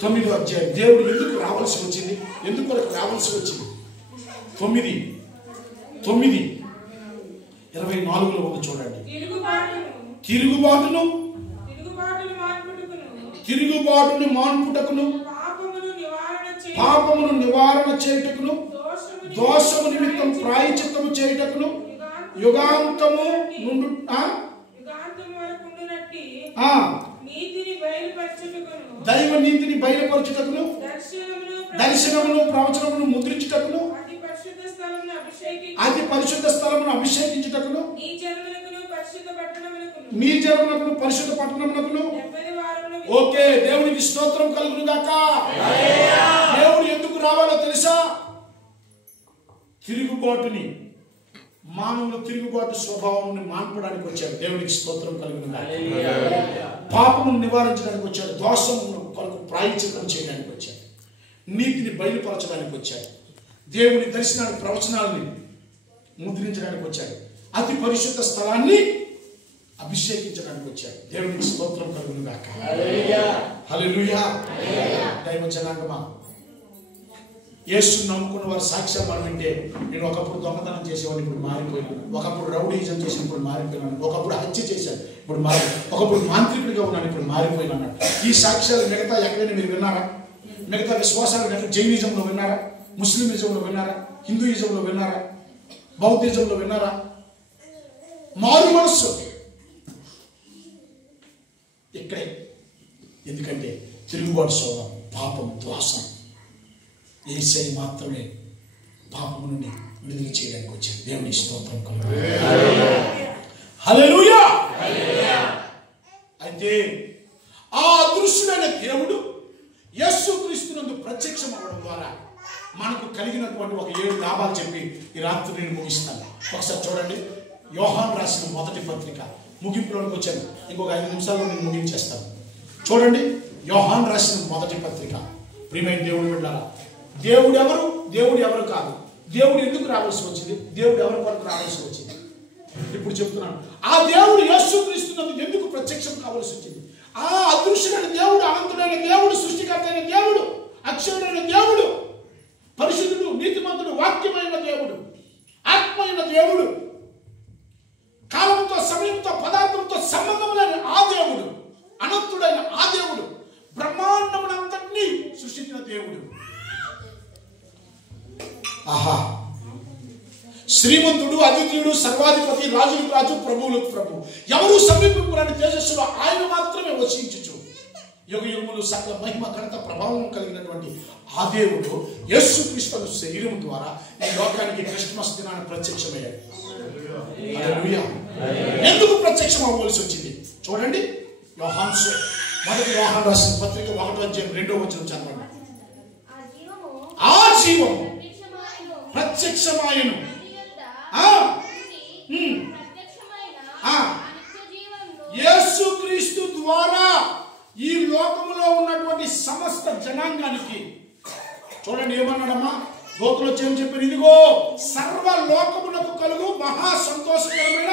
9వ అధ్యాయం. దేవుడు ఎందుకు రావాల్సి వచ్చింది, ఎందుకు రావాల్సి వచ్చింది? 9:24 ఉంది చూడండి. తిరుగుబాటును మాన్పుటకును, పాపమును నివారణ చేయుటకును, దోషము నిమిత్తం ప్రాయశ్చిత్తము చేయుటకును, యుగాంతము నుండి దైవ నీతిని బయలుపరచుటకును, దర్శనమును ప్రవచనమును ముద్రించుటకును, అతి పరిశుద్ధ స్థలమును అభిషేకించుటకును నీ జనమునకును పరిశుద్ధ పట్టణమునకును. ఓకే, దేవునికి స్తోత్రం కలుగును గాక. దేవుడు ఎందుకు రావాలో తెలుసా? తిరుగుబాటుని, మానవుల తిరుగుబాటు స్వభావం మాన్పడానికి వచ్చాడు. దేవునికి స్తోత్రం కలుగును గాక. పాపమును నివారించడానికి వచ్చాడు. దోషమును కొరకు ప్రాయశ్చిత్తం చేయడానికి వచ్చాడు. నీతిని బయలుపరచడానికి వచ్చాడు. దేవుని దర్శనాన్ని, ప్రవచనాలని ముద్రించడానికి వచ్చాడు. అతి పరిశుద్ధ స్థలాన్ని అభిషేకించడానికి వచ్చాడు. దేవునికి స్తోత్రం కలుగును గాక. హల్లెలూయా. దైవ జనాంగమా, యేసును నమ్ముకున్న వారి సాక్ష్యాలు మనం వింటే, నేను ఒకప్పుడు దొంగతనం చేసేవాడిని, ఇప్పుడు మారిపోయినాను. ఒకప్పుడు రౌడీజం చేసి ఇప్పుడు మారిపోయినాను. ఒకప్పుడు హత్య చేశాను, ఇప్పుడు ఒకప్పుడు మాంత్రికుడిగా ఉన్నాను, ఇప్పుడు మారిపోయినాను. ఈ సాక్ష్యాలు మిగతా ఎక్కడైనా మీరు విన్నారా? మిగతా విశ్వాసాలు జైనిజంలో విన్నారా? ముస్లిమిజంలో విన్నారా? హిందూయిజంలో విన్నారా? బౌద్ధిజంలో విన్నారా? మారు మనస్సు ఇక్కడే. ఎందుకంటే తిరుగుబాటు స్వభావం, పాపం, దోషం. యేసయ్య మాత్రమే పాపము నుండి విడుదల చేయడానికి వచ్చాడు. దేవుని స్తోత్రం కలుగును. హల్లెలూయా. అయితే ఆ అదృశ్యుడైన దేవుడు యేసుక్రీస్తునందు ప్రత్యక్షం అవ్వడం ద్వారా మనకు కలిగినటువంటి ఒక 7 లాభాలు చెప్పి ఈ రాత్రి నేను ముగిస్తాను. ఒకసారి చూడండి, యోహాను రాసిన మొదటి పత్రిక ముగింపులోకి వచ్చాను. ఇంకొక 5 నిమిషాల్లో నేను ముగించేస్తాను. చూడండి, యోహాను రాసిన మొదటి పత్రిక. ప్రియమైన దేవుడు బిడ్డలారా, దేవుడు ఎవరు? దేవుడు ఎవరు కాదు. దేవుడు ఎందుకు రావాల్సి వచ్చింది? దేవుడు ఎవరి కొరకు రావాల్సి వచ్చింది? ఇప్పుడు చెప్తున్నాను. ఆ దేవుడు యేసుక్రీస్తునందు ఎందుకు ప్రత్యక్షం కావాల్సి వచ్చింది? ఆ అదృశ్యుడైన దేవుడు, అనంతుడైన దేవుడు, సృష్టికర్త అయిన దేవుడు, అక్షరుడైన దేవుడు, పరిశుద్ధుడు, నీతిమంతుడు, వాక్యమైన దేవుడు, ఆత్మైన దేవుడు, కాలంతో, సమయంతో, పదార్థంతో సంబంధం లేని ఆ దేవుడు, అనంతుడైన ఆ దేవుడు, బ్రహ్మాండమునంతటినీ సృష్టించిన దేవుడు. ఆహా, శ్రీమంతుడు, అద్వితీయుడు, సర్వాధిపతి, రాజులకు రాజు, ప్రభువులకు ప్రభు, ఎవరు సమీపింపురాని తేజస్సులో ఆయన మాత్రమే వసించుచు యుగ యుగములు సకల మహిమ, ఘనత, ప్రభావం కలిగినటువంటి ఆ దేవుడు యేసుక్రీస్తు శరీరం ద్వారా ఈ లోకానికి క్రిస్మస్ దినాన్ని ప్రత్యక్షమయ్యాడు. హల్లెలూయా. ఎందుకు ప్రత్యక్షం అవ్వవలసి వచ్చింది? చూడండి, మొదటి యోహాను రాసిన పత్రిక 1:2 చదవండి. ఆ జీవము ప్రత్యక్షమాయను, యేసుక్రీస్తు ద్వారా ఈ లోకములో ఉన్నటువంటి సమస్త జనాంగానికి. చూడండి ఏమన్నాడమ్మా? లోకంలో ఏం చెప్పారు? ఇదిగో సర్వ లోకములకు కలుగు మహా సంతోషకరమైన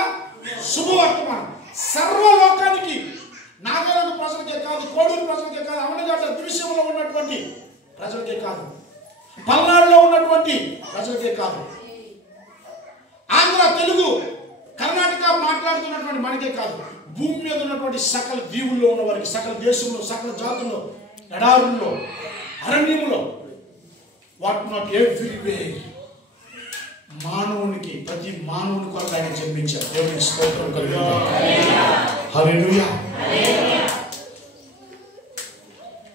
శుభవర్తమానం. సర్వలోకానికి, నాగాలాండ్ ప్రజలకే కాదు, కోడూరు ప్రజలకే కాదు, అవనగడ్డ దివిషంలో ఉన్నటువంటి ప్రజలకే కాదు, పల్నాడులో ఉన్నటువంటి ప్రజలకే కాదు, ఆంధ్ర, తెలుగు, కర్ణాటక మాట్లాడుతున్నటువంటి మనకే కాదు, భూమి మీద ఉన్నటువంటి సకల దీవుల్లో ఉన్న వారికి, సకల దేశంలో, సకల జాతుల్లో, ఎడారుల్లో, అరణ్యములో, వాట్ నాట్ ఎవ్రీవేర్ మానవునికి, ప్రతి మానవుని కొరకు ఆయన జన్మించారు. దేవునికి స్తోత్రం కలుగును. హల్లెలూయా.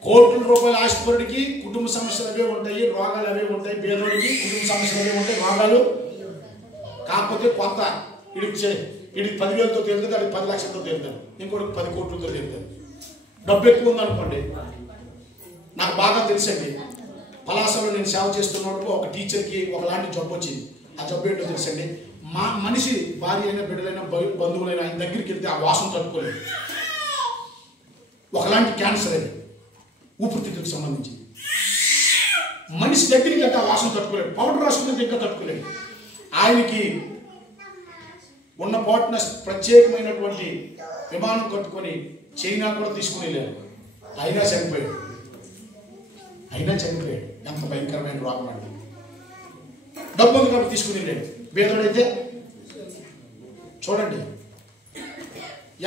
కోట్ల రూపాయల ఆస్తిపరుడికి కుటుంబ సమస్యలు అవే ఉంటాయి, రోగాలు అవే ఉంటాయి. పేదోడికి కుటుంబ సమస్యలు అవే ఉంటాయి, రోగాలు. కాకపోతే కొత్త వీడికి 10,000తో తేలుతుంది, అది 10 లక్షలతో తేలుతాడు, ఇంకోటికి 10 కోట్లతో తేలుతాడు. డబ్బు ఎక్కువ ఉందనుకోండి. నాకు బాగా తెలుసండి, పలాసలో నేను సేవ చేస్తున్నప్పుడు ఒక టీచర్కి ఒకలాంటి జబ్బు వచ్చింది. ఆ జబ్బు ఏంటో తెలుసండి, మనిషి భార్య అయినా, బిడ్డలైనా, బంధువులైనా ఆయన దగ్గరికి వెళ్తే ఆ వాసన తట్టుకోలేదు. ఒకలాంటి క్యాన్సర్ అది, ఊపిరితిత్తులకు సంబంధించి. మనిషి దగ్గరికి వెళ్తే ఆ వాసన తట్టుకోలేదు, పౌడర్ రాసుకుంటే ఇంకా తట్టుకోలేదు. ఆయనకి ఉన్న పాటున ప్రత్యేకమైనటువంటి విమానం కట్టుకొని చైనా కూడా తీసుకుని వెళ్ళారు. అయినా చనిపోయాడు. ఎంత భయంకరమైన రోగం అండి. డబ్బు కాబట్టి తీసుకుని వెళ్ళాడు. పేదోడైతే చూడండి,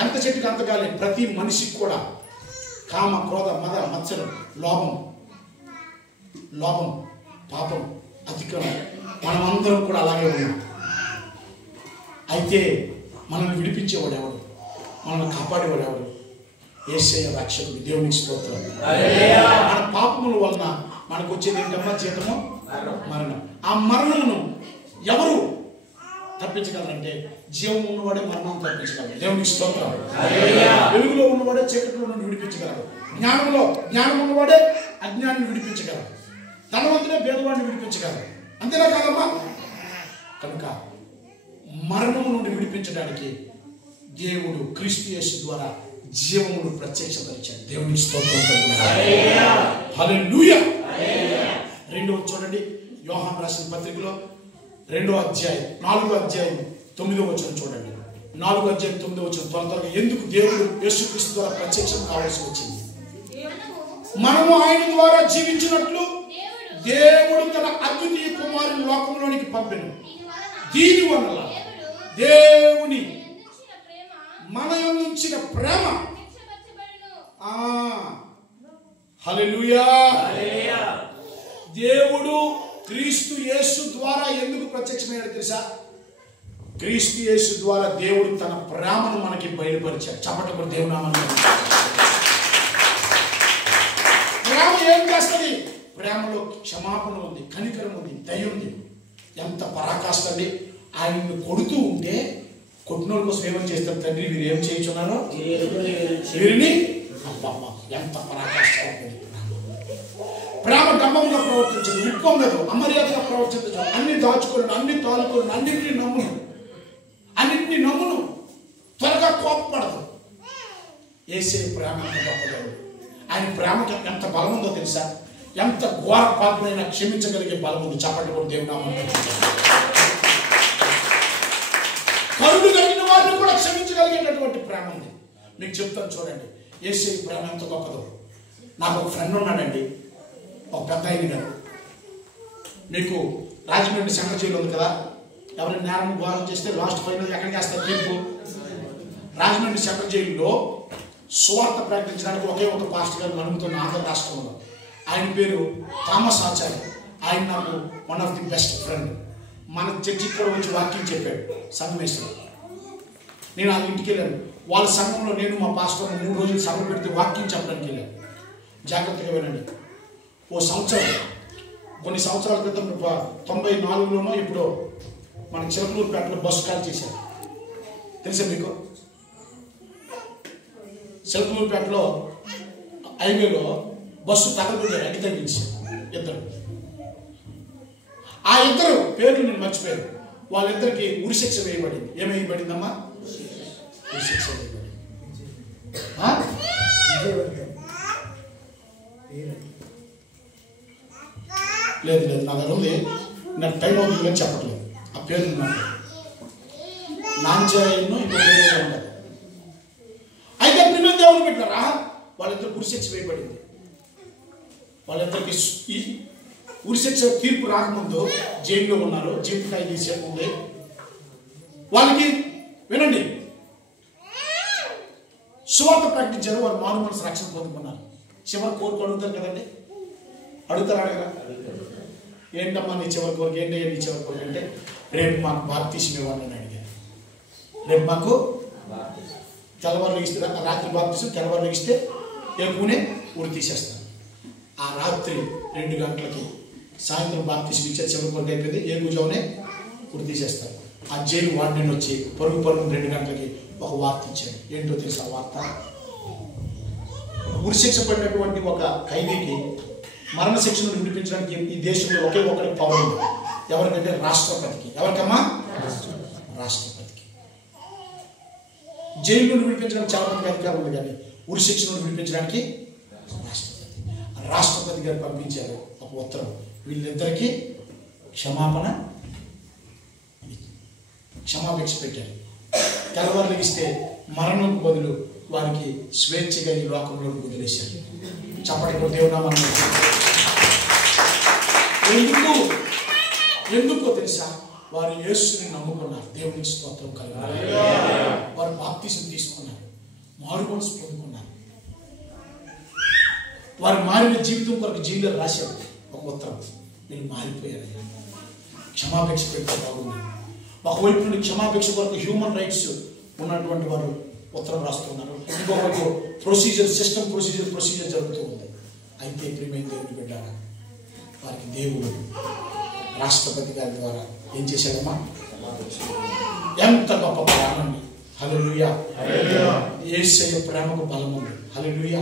ఎంత చెట్టుకి అంత కాలే. ప్రతి మనిషికి కూడా కామ, క్రోధ, మద, మత్సరం, లోభం, పాపం, అతిక్రమం, మనమందరం కూడా అలాగే ఉన్నాం. అయితే మనల్ని విడిపించేవాడు ఎవడు? మనల్ని కాపాడేవాడు ఎవడు? యేసయ్య రక్షకుడు. దేవునికి స్తోత్రం. మన పాపముల వలన మనకు వచ్చేది ఏంటమ్మా? జీతము మరణం. ఆ మరణమును ఎవరు తప్పించగలరంటే జీవం ఉన్నవాడే మరణం తప్పించగలరు. దేవునికి స్తోత్రం. వెలుగులో ఉన్నవాడే చీకటిలో నుండి విడిపించగలరు. జ్ఞానం ఉన్నవాడే అజ్ఞానాన్ని విడిపించగలరు. ధనవంతుడే పేదవాడిని విడిపించగలరు. అంతేనా కాదమ్మా? కనుక మరణం నుండి విడిపించడానికి దేవుడు క్రీస్తు యేసు ద్వారా జీవమును ప్రత్యక్షపరిచాడు. దేవునికి స్తోత్రం. హల్లెలూయా. రెండవ చూడండి, యోహాను రాసిన పత్రికలో 2వ అధ్యాయం 4వ అధ్యాయం 9వ వచనం చూడండి. 4వ అధ్యాయం 9వ వచనం త్వరగా ఎందుకు దేవుడు యేసుక్రీస్తు ద్వారా ప్రత్యక్షం కావాల్సి వచ్చింది? మనము ఆయన ద్వారా జీవించినట్లు దేవుడు తన అద్వితీయ కుమారుని లోకంలోనికి పంపెను. దీని వల్ల దేవుని మన యందుంచిన ప్రేమ హల్లెలూయా. దేవుడు క్రీస్తు యేసు ద్వారా ఎందుకు ప్రత్యక్షమయ్యాడు తెలుసా? క్రీస్తు యేసు ద్వారా దేవుడు తన ప్రేమను మనకి బయలుపరిచాడు. చప్పట్లు దేవుని నామమున. ప్రేమ ఏం చేస్తుంది? ప్రేమలో క్షమాపణ ఉంది, కనికరం ఉంది, దయ ఉంది. ఎంత పరాకాష్ట అండి! ఆయన్ని కొడుతూ ఉంటే కొట్టినోళ్ళ కోసం ఏమని చేస్తారు? తండ్రి వీరు ఏం చేయించున్నారో వీరిని. అబ్బమ్మ, ఎంత పరాకాష్ట ఉంటుంది! ప్రేమ డమ్మంగా ప్రవర్తించదు, విప్పొంగదు, అమర్యాదగా ప్రవర్తించదు. అన్ని దాచుకోను, అన్ని తాలుకోను, అన్నింటినీ నమ్మును, త్వరగా కోపపడదు. యేసే ప్రేమ ఎంత గొప్పదో! ఆయన ప్రేమకి ఎంత బలం ఉందో తెలుసా? ఎంత ఘోర పాపనైనా క్షమించగలిగే బలం ఉంది. చప్పట్లు కూడా దేవుని నామమున. కరుడు కలిగిన వారిని కూడా క్షమించగలిగేటటువంటి ప్రేమ ఉంది. మీకు చెప్తాను చూడండి, యేసే ప్రేమ ఎంత గొప్పదో. నాకు ఒక ఫ్రెండ్ ఉన్నాడండి, ఒక పెద్ద ఆయన గారు. మీకు రాజమండ్రి సెంట్రల్ జైలు ఉంది కదా, ఎవరైనా నేరం ఘోరం చేస్తే లాస్ట్ ఫైనల్ ఎక్కడికి వేస్తారు? తీర్పు. రాజమండ్రి సెంట్రల్ జైలులో సువార్త ప్రకటించడానికి ఒకే ఒక పాస్టర్ గారు నడుముతున్న ఆంధ్ర రాష్ట్రంలో. ఆయన పేరు థామస్ ఆచార్య. ఆయన నాకు one of the best friend. మన చర్చికి కూడా వచ్చి వాక్యం చెప్పాడు సంగమేశ్వరం. నేను వాళ్ళ ఇంటికి వెళ్ళాను. వాళ్ళ సంఘంలో నేను మా పాస్టర్ 3 రోజులు సభ పెడితే వాక్యం చెప్పడానికి వెళ్ళాను. జాగ్రత్తగా వినండి. ఓ సంవత్సరం, కొన్ని సంవత్సరాల క్రితం 94లోనో ఇప్పుడు మన చిలకలూరుపేటలో బస్సు కాల్ చేశారు. తెలుసా మీకు? చిలకలూరుపేటలో హైవేలో బస్సు తగలబెట్టారు, అగ్గి తగ్గించారు ఇద్దరు. ఆ ఇద్దరు పేర్లు నేను మర్చిపోయాను. వాళ్ళిద్దరికి ఉరిశిక్ష వేయబడింది. ఏమేయబడిందమ్మా? ఉరిశిక్ష వేయబడింది. లేదు నా దగ్గర ఉంది, నాకు టైం అవుతుంది అని చెప్పట్లేదు. ఆ పేరు నాంచాయను ఇంకో పేరు ఉండదు. అయితే ప్రిమియం దేవుడు పెట్టారా? వాళ్ళిద్దరు ఉరిశిక్ష వేయబడింది. వాళ్ళిద్దరికి ఈ ఉరిశిక్ష తీర్పు రాకముందు జైల్లో ఉన్నారు. జీవిత ఖైదీ సేపు ఉంది వాళ్ళకి. వినండి, సువార్త ప్రకటించారు. వారు మారు మనసు రక్షణ పొందుకున్నారు. చివరి కోరిక అడుగుతారు కదండి, అడగరా? ఏంటమ్మా నీ చివరి కోరిక? ఏంటయ్యా నీ చివరి కోరిక అంటే, రేపు మాకు బాప్తిసం ఇవ్వాలని అడిగారు. రేపు మాకు తెల్లవారులు ఇస్తే, రాత్రి బాప్తిసం, తెల్లవారులు ఇస్తే ఏపునే ఊరి తీసేస్తాను. ఆ రాత్రి 2 గంటలకి సాయంత్రం బాప్తిసం ఇచ్చే చివరి కోరిక అయిపోయింది. ఏగుజావునే ఊరి తీసేస్తారు. ఆ జైలు వార్డెన్ వచ్చి పరుగు 2 గంటలకి ఒక వార్త ఇచ్చాడు. ఏంటో తెలుసా వార్త? ఉరిశిక్ష పడినటువంటి ఒక ఖైదీకి మరణశిక్ష నుండి విడిపించడానికి ఈ దేశంలో ఒకే ఒకరికి పవర్ ఉంది. ఎవరికంటే రాష్ట్రపతికి. ఎవరికమ్మా? రాష్ట్రపతికి. జైలు నుండి విడిపించడానికి చాలా మందికి అధికారం ఉంది, కానీ ఉరిశిక్ష నుండి విడిపించడానికి రాష్ట్రపతి గారు పంపించారు ఒక ఉత్తరం. వీళ్ళిద్దరికీ క్షమాపేక్ష పెట్టారు. తెల్లవారులు ఇస్తే మరణం బదులు వారికి స్వేచ్ఛగా ఈ లోకంలో వదిలేశారు. చప్పటి దేవునామమున. ఎందుకో తెలుసా? వారు యేసుని నమ్ముకున్నారు. దేవునికి స్తోత్రం కలుగును. వారు బాప్తిసం తీసుకున్నారు, మారు మనసు పొందుకున్నారు. వారు మారిన జీవితం కొరకు జైల్లో రాశారు ఒక ఉత్తరం. వీళ్ళు మారిపోయారు. క్షమాపేక్ష పెడితే బాగుంది. ఒకవైపు నుండి క్షమాపేక్ష కొరకు హ్యూమన్ రైట్స్ ఉన్నటువంటి వారు ఉత్తరం రాస్తున్నారు. ఇంకొకటి ప్రొసీజర్ జరుగుతూ ఉంది. అయితే ప్రియమైన దేవుని బిడ్డ, వారికి దేవుడు రాష్ట్రపతి గారి ద్వారా ఏం చేశాడమ్మా? ఎంత గొప్ప ప్రేమండి. హల్లెలూయా. యేసయ్య ప్రేమకు బలం ఉంది. హల్లెలూయా.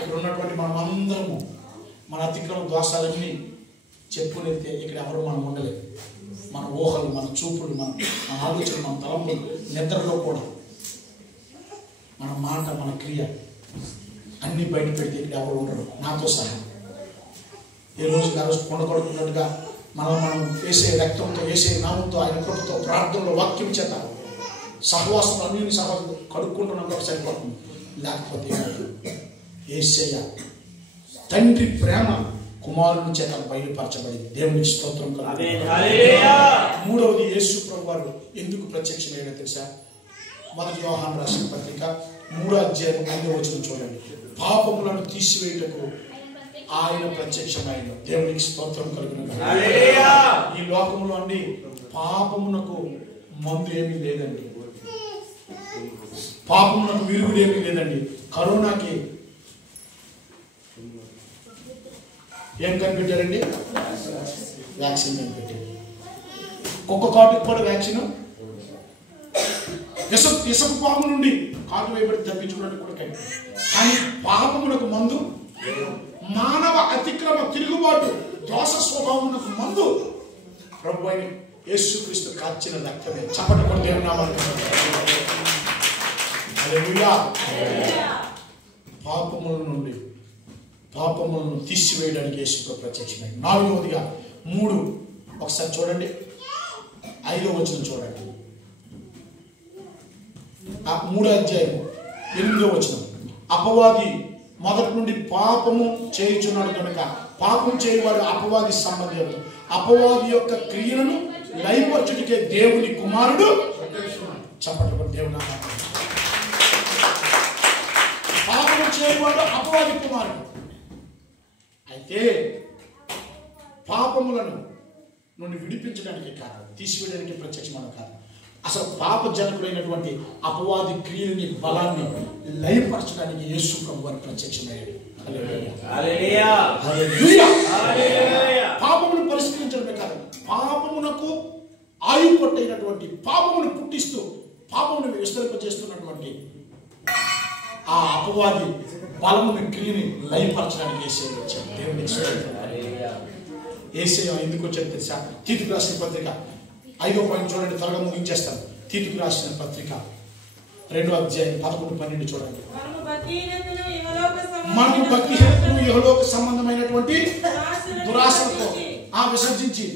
ఇక్కడ ఉన్నటువంటి మనం అందరము మన అతిక్రమ దోషాలన్నీ చెప్పుకునేస్తే ఇక్కడ ఎవరు మనం ఉండలేదు. మన ఊహలు, మన చూపులు, మన ఆలోచన, మన తలంపులు, నిద్రలో కూడా మన మాట, మన క్రియ అన్ని బయట పెడితే ఇక్కడ ఎవరు ఉండరు, నాతో సహా. ఏ రోజు ఆ రోజు కొండకొడుకున్నట్టుగా మనం వేసే రక్తంతో, వేసే నామంతో, ఆయన కృపతో, ప్రార్థనలో, వాక్యం చేత, సహవాసం అన్ని సహవాసం కడుక్కుంటున్నప్పుడు సరిపోతుంది. లేకపోతే యేసయ్య తండ్రి ప్రేమ కుమారుని చేత బయలుపరచబడింది. దేవునికి స్తోత్రం కలుగును. మూడవది, యేసు ప్రభు వారు ఎందుకు ప్రత్యక్షమయ్యాడో తెలుసా? మొదటి యోహాను రాసిన పత్రిక 3వ అధ్యాయం 5వ వచనం చూడండి. పాపములను తీసివేయుటకు ఆయన ప్రత్యక్షమైన. దేవునికి స్తోత్రం కలుగును. ఈ లోకంలో అండి పాపమునకు మందు ఏమీ లేదండి, పాపమునకు విరుగుడు ఏమీ లేదండి. కరోనాకి ఏం కనిపెట్టారండి? వ్యాక్సిన్ కనిపెట్టారు. కుక్క కాటుకు కూడా వ్యాక్సిన్. ఇసుక పాము నుండి కాటు వేయబడి తప్పించుకోవడానికి కూడా కనిపెట్టారు. కానీ పాపమునకు మందు, మానవ అతిక్రమ తిరుగుబాటు దోష స్వభావమునకు మందు ప్రభు అయిన యేసుక్రీస్తు కార్చిన రక్తమే. చప్పటి కొట్టి దేవుని నామమున హల్లెలూయా. పాపములను తీసివేయడానికి యేసు ప్రత్యక్షమైంది. 4వదిగా 3 ఒకసారి చూడండి, 5వ వచనం చూడండి. 3వ అధ్యాయం 8వ వచనం. అపవాది మొదటి నుండి పాపము చేయుచున్నాడు కనుక పాపం చేయవాడు అపవాది సంబంధి. అపవాది యొక్క క్రియలను లయపరచుటకే దేవుని కుమారుడు. చప్పట్లు దేవుని నామమున. పాపం చేయవాడు అపవాది కుమారుడు. అయితే పాపములను నుండి విడిపించడానికి కాదు, తీసివేయడానికి ప్రత్యక్షమైన కాదు. అసలు పాపజనకుడైనటువంటి అపవాది క్రియని, బలాన్ని లయపరచడానికి యేసు ప్రభు వారు ప్రత్యక్షమయ్యాడు. హల్లెలూయా. హల్లెలూయా. పాపమును పరిష్కరించడమే కాదు, పాపమునకు ఆయుపట్టైనటువంటి, పాపమును పుట్టిస్తూ పాపమును విస్తరింపజేస్తున్నటువంటి ఆ అపవాది బలముని, క్రియని లయపరచడానికి యేసయ్య వచ్చాడు. దేవుని యేసయ్య ఎందుకు వచ్చాడు తెలుసా? తీతుకు రాసిన పత్రిక 5వ పాయింట్ చూడండి, త్వరగా ముగించేస్తాను. తీతుకు రాసిన పత్రిక 2వ అధ్యాయం 11-12 చూడండి. మనము భక్తిహీనతను ఇహలోక సంబంధమైనటువంటి దురాశలతో విసర్జించి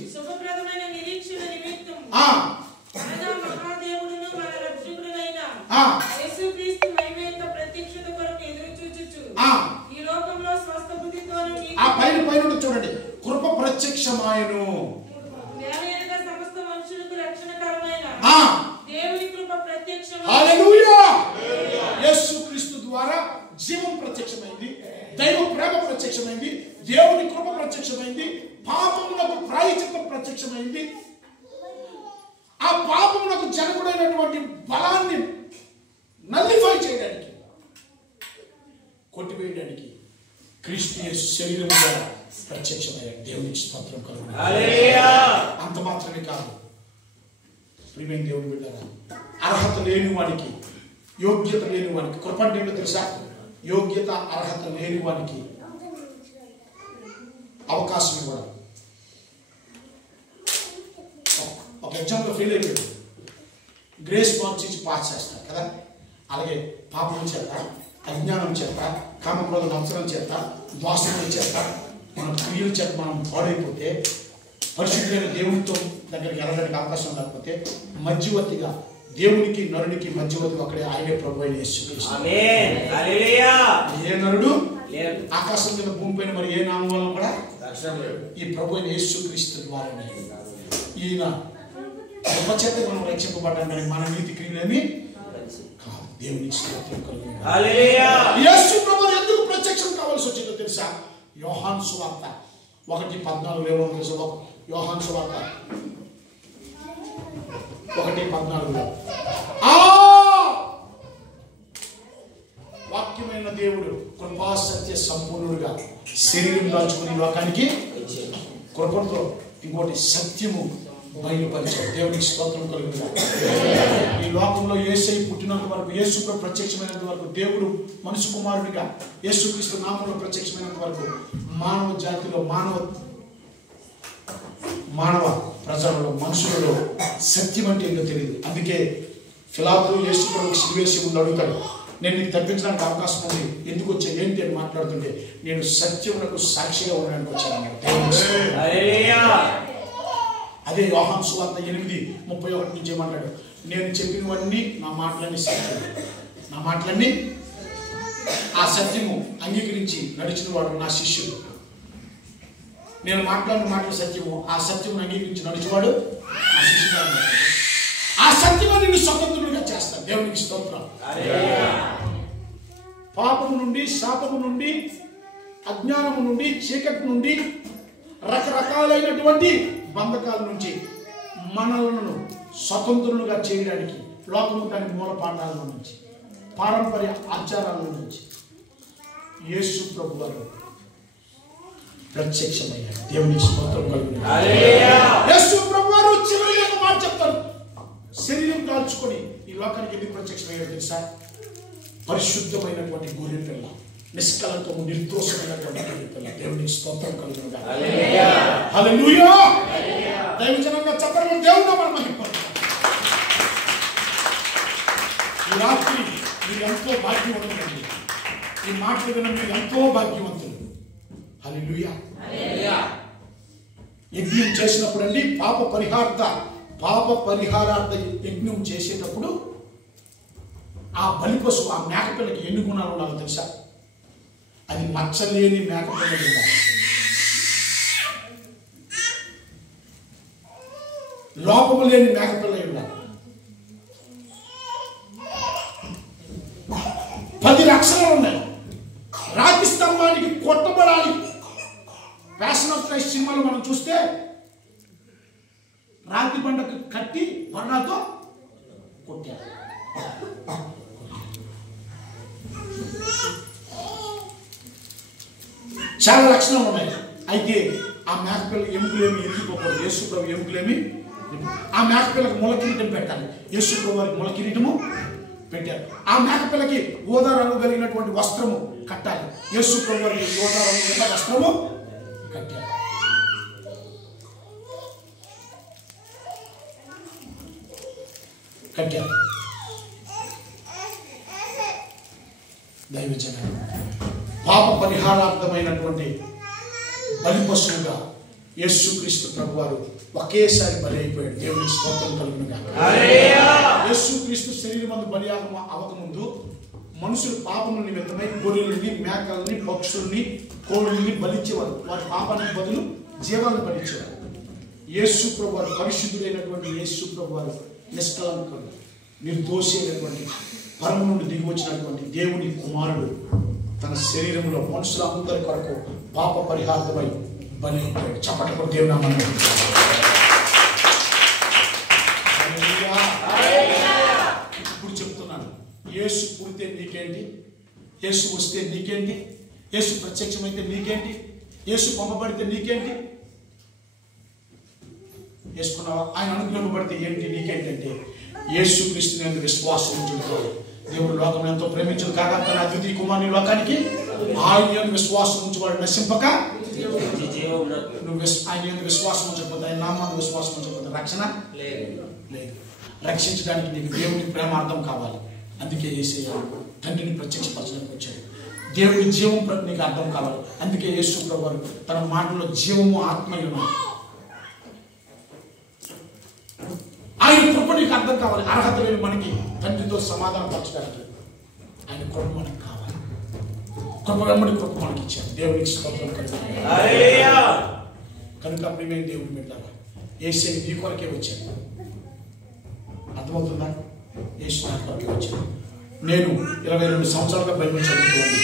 పైన చూడండి, కృప ప్రత్యక్షమాయను. హల్లెలూయా. యేసుక్రీస్తు ద్వారా జీవం ప్రత్యక్షమైంది, దైవ ప్రేమ ప్రత్యక్షమైంది, దేవుని కృప ప్రత్యక్షమైంది, పాపమునకు ప్రాయశ్చిత్తం ప్రత్యక్షమైంది. ఆ పాపమునకు జనకుడైనటువంటి బలాన్ని నల్లిఫై చేయడానికి, కొట్టివేయడానికి క్రీస్తు యేసు శరీరం ద్వారా ప్రత్యక్షమయ్యాడు. దేవునికి స్తోత్రం కలుగును. హల్లెలూయా. అంత మాత్రమే కాదు ప్రియమైన దేవుని బిడ్డలారా, అర్హత లేని వానికి, యోగ్యత లేని వానికి, కృప అంటే ఏంటో తెలుసా? యోగ్యత అర్హత లేని వానికి అవకాశం ఇవ్వడం. ఒక ఎగ్జామ్లో ఫెయిల్ అయిపోయాడు, గ్రేస్ మార్క్స్ ఇచ్చి పాస్ చేస్తారు కదా. అలాగే పాపం చేత, అజ్ఞానం చేత, కామక్రోధ మత్సరం చేత, దోషం చేత, మన క్రియల చేత మనం పాడైపోతే, పరిశుద్ధులైన దేవునితో దగ్గరికి వెళ్ళడానికి అవకాశం లేకపోతే, మధ్యవర్తిగా దేవునికి నరునికి మధ్యవర్తి ఒకడే, ఆయనే ప్రభు అయిన యేసుక్రీస్తు. ఆమేన్. హల్లెలూయా. ఏ నరుడు ఆకాశం కింద భూమి పైన మరి ఏ నామం వల్ల కూడా ఈ ప్రభు అయిన యేసుక్రీస్తు ద్వారానే. ఈయన కృప చేత మనం రక్షింపబడ్డామని మన నీతి క్రియలేమి కాదు. దేవునికి స్తోత్రం కలుగును. హల్లెలూయా. యేసు ప్రభు ఎందుకు ప్రత్యక్షం కావాల్సి వచ్చిందో తెలుసా? యోహాను సువార్త 1:14 తెలుసా? యోహాను సువార్త 1:14 వాక్యమైన దేవుడు కృపా సత్య సంపూర్ణుడుగా శరీరం దాల్చుకుని లోకానికి కృపతో ఇంకోటి సత్యము బయలుపరిచాడు. దేవునికి స్తోత్రం కలుగుతుంది. ఈ లోకంలో యేసయ్య పుట్టినంత వరకు, యేసు ప్రత్యక్షమైనంత వరకు, దేవుడు మనుషు కుమారుడిగా యేసుక్రీస్తు నామంలో ప్రత్యక్షమైనంత వరకు మానవ జాతిలో మానవ ప్రజలలో మనుషులలో సత్యం అంటే ఏంటో తెలియదు. అందుకే ఫిలాతు యేసు ప్రభువుకు సిలువేసి ముందు అడుగుతాడు, నేను నీకు తప్పించడానికి అవకాశం ఉంది, ఎందుకు వచ్చా ఏంటి అని మాట్లాడుతుంటే, నేను సత్యములకు సాక్షిగా ఉండడానికి వచ్చాను. అదే యోహాను సువార్త 8:31 నుంచి ఏమంటాడు, నేను చెప్పినవన్నీ నా మాటలన్నీ సత్యం, నా మాటలన్నీ ఆ సత్యము అంగీకరించి నడిచిన వాడు నా శిష్యుడు. నేను మాట్లాడిన మాటల సత్యము, ఆ సత్యము అంగీకరించి నడిచేవాడు నా శిష్యుడు. ఆ సత్యము నిన్ను స్వతంత్రుడిగా చేస్తాను. దేవునికి స్తోత్రం. పాపము నుండి, శాపము నుండి, అజ్ఞానము నుండి, చీకటి నుండి, రకరకాలైనటువంటి బంధకాల నుంచి మనలను స్వతంత్రులుగా చేయడానికి, లోకము దాని మూల పాఠాల నుంచి, పారంపర్య ఆచారాల నుంచి యేసు ప్రభు వారు ప్రత్యక్షమయ్యారు. దేవునికి స్తోత్రం కలుగును. యేసు ప్రభు వారు చివరి ఒక మాట చెప్తారు, శరీరం కాల్చుకొని ఈ లోకానికి ఎందుకు ప్రత్యక్షమయ్యారు తెలుసా? పరిశుద్ధమైనటువంటి గొర్రె పిల్ల, నిష్కలంకము నిర్దోషమైనటువంటి గొర్రె పిల్ల. దేవునికి స్తోత్రం కలుగును. హల్లెలూయా. దైవజనంగా చెప్పడం దేవుడు మనం మహిమపడతాం. ఈ రాత్రి మీరు ఎంతో భాగ్యవంతులండి. ఈ మాటలు విన మీరు ఎంతో భాగ్యవంతులు. హల్లెలూయా. యజ్ఞం చేసినప్పుడు అండి, పాప పరిహారార్థ యజ్ఞం చేసేటప్పుడు ఆ బలి పశువు, ఆ మేకపిల్లకి ఎన్ని గుణాలు ఉండాలో తెలుసా? అది మచ్చలేని మేకపిల్ల ఉండాలి, లోపము లేని మేకపిల్ల ఉండాలి, 10 రక్షణలు ఉన్నాయి, రాతి స్తంభానికి కొట్టబడాలి. ప్యాషన్ ఆఫ్ క్రైస్ట్ సినిమాలో మనం చూస్తే రాతి బండకు కట్టి బండతో కొట్టారు. చాలా లక్షణాలు ఉన్నాయి. అయితే ఆ మేకపిల్ల ఎముకలేమి ఇరిగిపోకూడదు. యేసు ప్రభు ఎముకలేమి, ఆ మేకపిల్లకి మొల కిరీటం పెట్టాలి. యేసు ప్రభు వారికి మొల కిరీటము పెట్టారు. ఆ మేకపిల్లకి ఊదా రంగు కలిగినటువంటి వస్త్రము కట్టాలి. యేసు ప్రభు వారికి ఊదా రంగు గల వస్త్రము కట్టారు. దైవజన పాప పరిహారార్థమైనటువంటి బలి పశువుగా యేసుక్రీస్తు ప్రభు వారు ఒకేసారి బలి అయిపోయాడు. దేవునికి స్తోత్రం కలుగునుగా. యేసుక్రీస్తు శరీరమందు బలియాగం అవకముందు మనుషులు పాపముల నిమిత్తమై గొర్రెల్ని, మేకల్ని, పక్షుల్ని, కోళ్ళని బలిచ్చేవారు. వారి పాపానికి బదులు జీవాలను బలిచ్చేవారు. యేసు ప్రభు వారు పరిశుద్ధుడైనటువంటి యేసు ప్రభు వారు నిష్కలంకుడు, నిర్దోషి అయినటువంటి పరము నుండి దిగి వచ్చినటువంటి దేవుని కుమారుడు తన శరీరంలో మనుషులందరి కొరకు పాప పరిహార్థమై బలి అయిపోయాడు. చప్పట్లు దేవుని నామమున. ఇప్పుడు చెప్తున్నాను, యేసు పుడితే నీకేంటి, యేసు వస్తే నీకేంటి, యేసు ప్రత్యక్షమైతే నీకేంటి, యేసు పంపబడితే నీకేంటి, వేసుకున్నావా? ఆయన అనుగ్రహింపబడితే ఏంటి నీకేంటంటే, యేసు క్రీస్తు నందు విశ్వాసం ఉంచుకోవాలి. దేవుడు లోకం ఎంతో ప్రేమించదు కాగా తన అద్వితీయ కుమారుని లోకానికి ఆయన విశ్వాసం ఉంచువాడు నశింపక, నువ్వు ఆయన విశ్వాసం ఉంచకపోతే, ఆయన నామాన్ని విశ్వాసం ఉంచకపోతే రక్షణ లేదు. రక్షించడానికి నీకు దేవుని ప్రేమ అర్థం కావాలి. అందుకే యేసయ్య తండ్రిని ప్రత్యక్షపరచడానికి వచ్చాడు. దేవుని జీవం నీకు అర్థం కావాలి. అందుకే యేసు ప్రభువు తన మాటలో జీవము ఆత్మయును, ఆయన కృప నీకు అర్థం కావాలి. అర్హత లేని మనకి తండ్రితో సమాధానం పరచడానికి ఆయన కృప మనకు కావాలి. కృప వెంబడి కృప మనకి ఇచ్చారు. దేవునికి స్తోత్రం కనుక ప్రియమైన దేవుని బిడ్డలారా, యేసయ్య నీ కొరకే వచ్చాడు. అర్థమవుతుందా? యేసు నా కొరకే వచ్చాడు. నేను 22 సంవత్సరాలుగా బైబిల్ చదువుతున్నాను.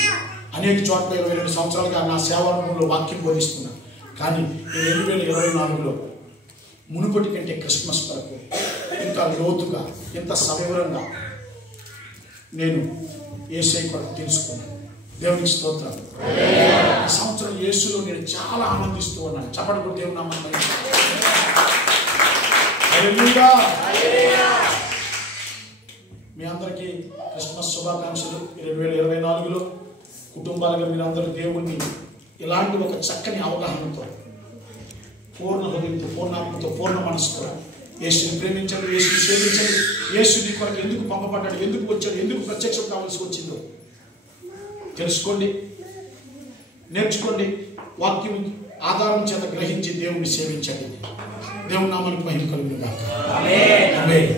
అనేక చోట్ల 22 సంవత్సరాలుగా నా సేవానుభవంలో వాక్యం బోధిస్తున్నాను. కానీ 2024లో మునుపటి కంటే క్రిస్మస్ వరకు ఇంకా లోతుగా, ఇంత సవివరంగా నేను యేసయ్య కొరకు తెలుసుకున్నాను. దేవునికి స్తోత్రాలు. ఈ సంవత్సరం యేసులో నేను చాలా ఆనందిస్తూ ఉన్నాను. చప్పట్లు దేవుని నామమున మీ అందరికీ క్రిస్మస్ శుభాకాంక్షలు. 2024లో కుటుంబాలుగా మీరందరూ దేవుణ్ణి ఇలాంటి ఒక చక్కని అవగాహనతో, పూర్ణ హృదయంతో, పూర్ణాత్మతో, పూర్ణ మనసుతో యేసుని ప్రేమించండి, యేసుని సేవించండి. యేసుని కొరకు ఎందుకు పంపబడ్డాడు, ఎందుకు వచ్చాడు, ఎందుకు ప్రత్యక్షం కావాల్సి వచ్చిందో తెలుసుకోండి, నేర్చుకోండి. వాక్యం ఆధారం చేత గ్రహించి దేవుణ్ణి సేవించండి. దేవుని నామానికి మహిమ కలుగును గాక. ఆమేన్.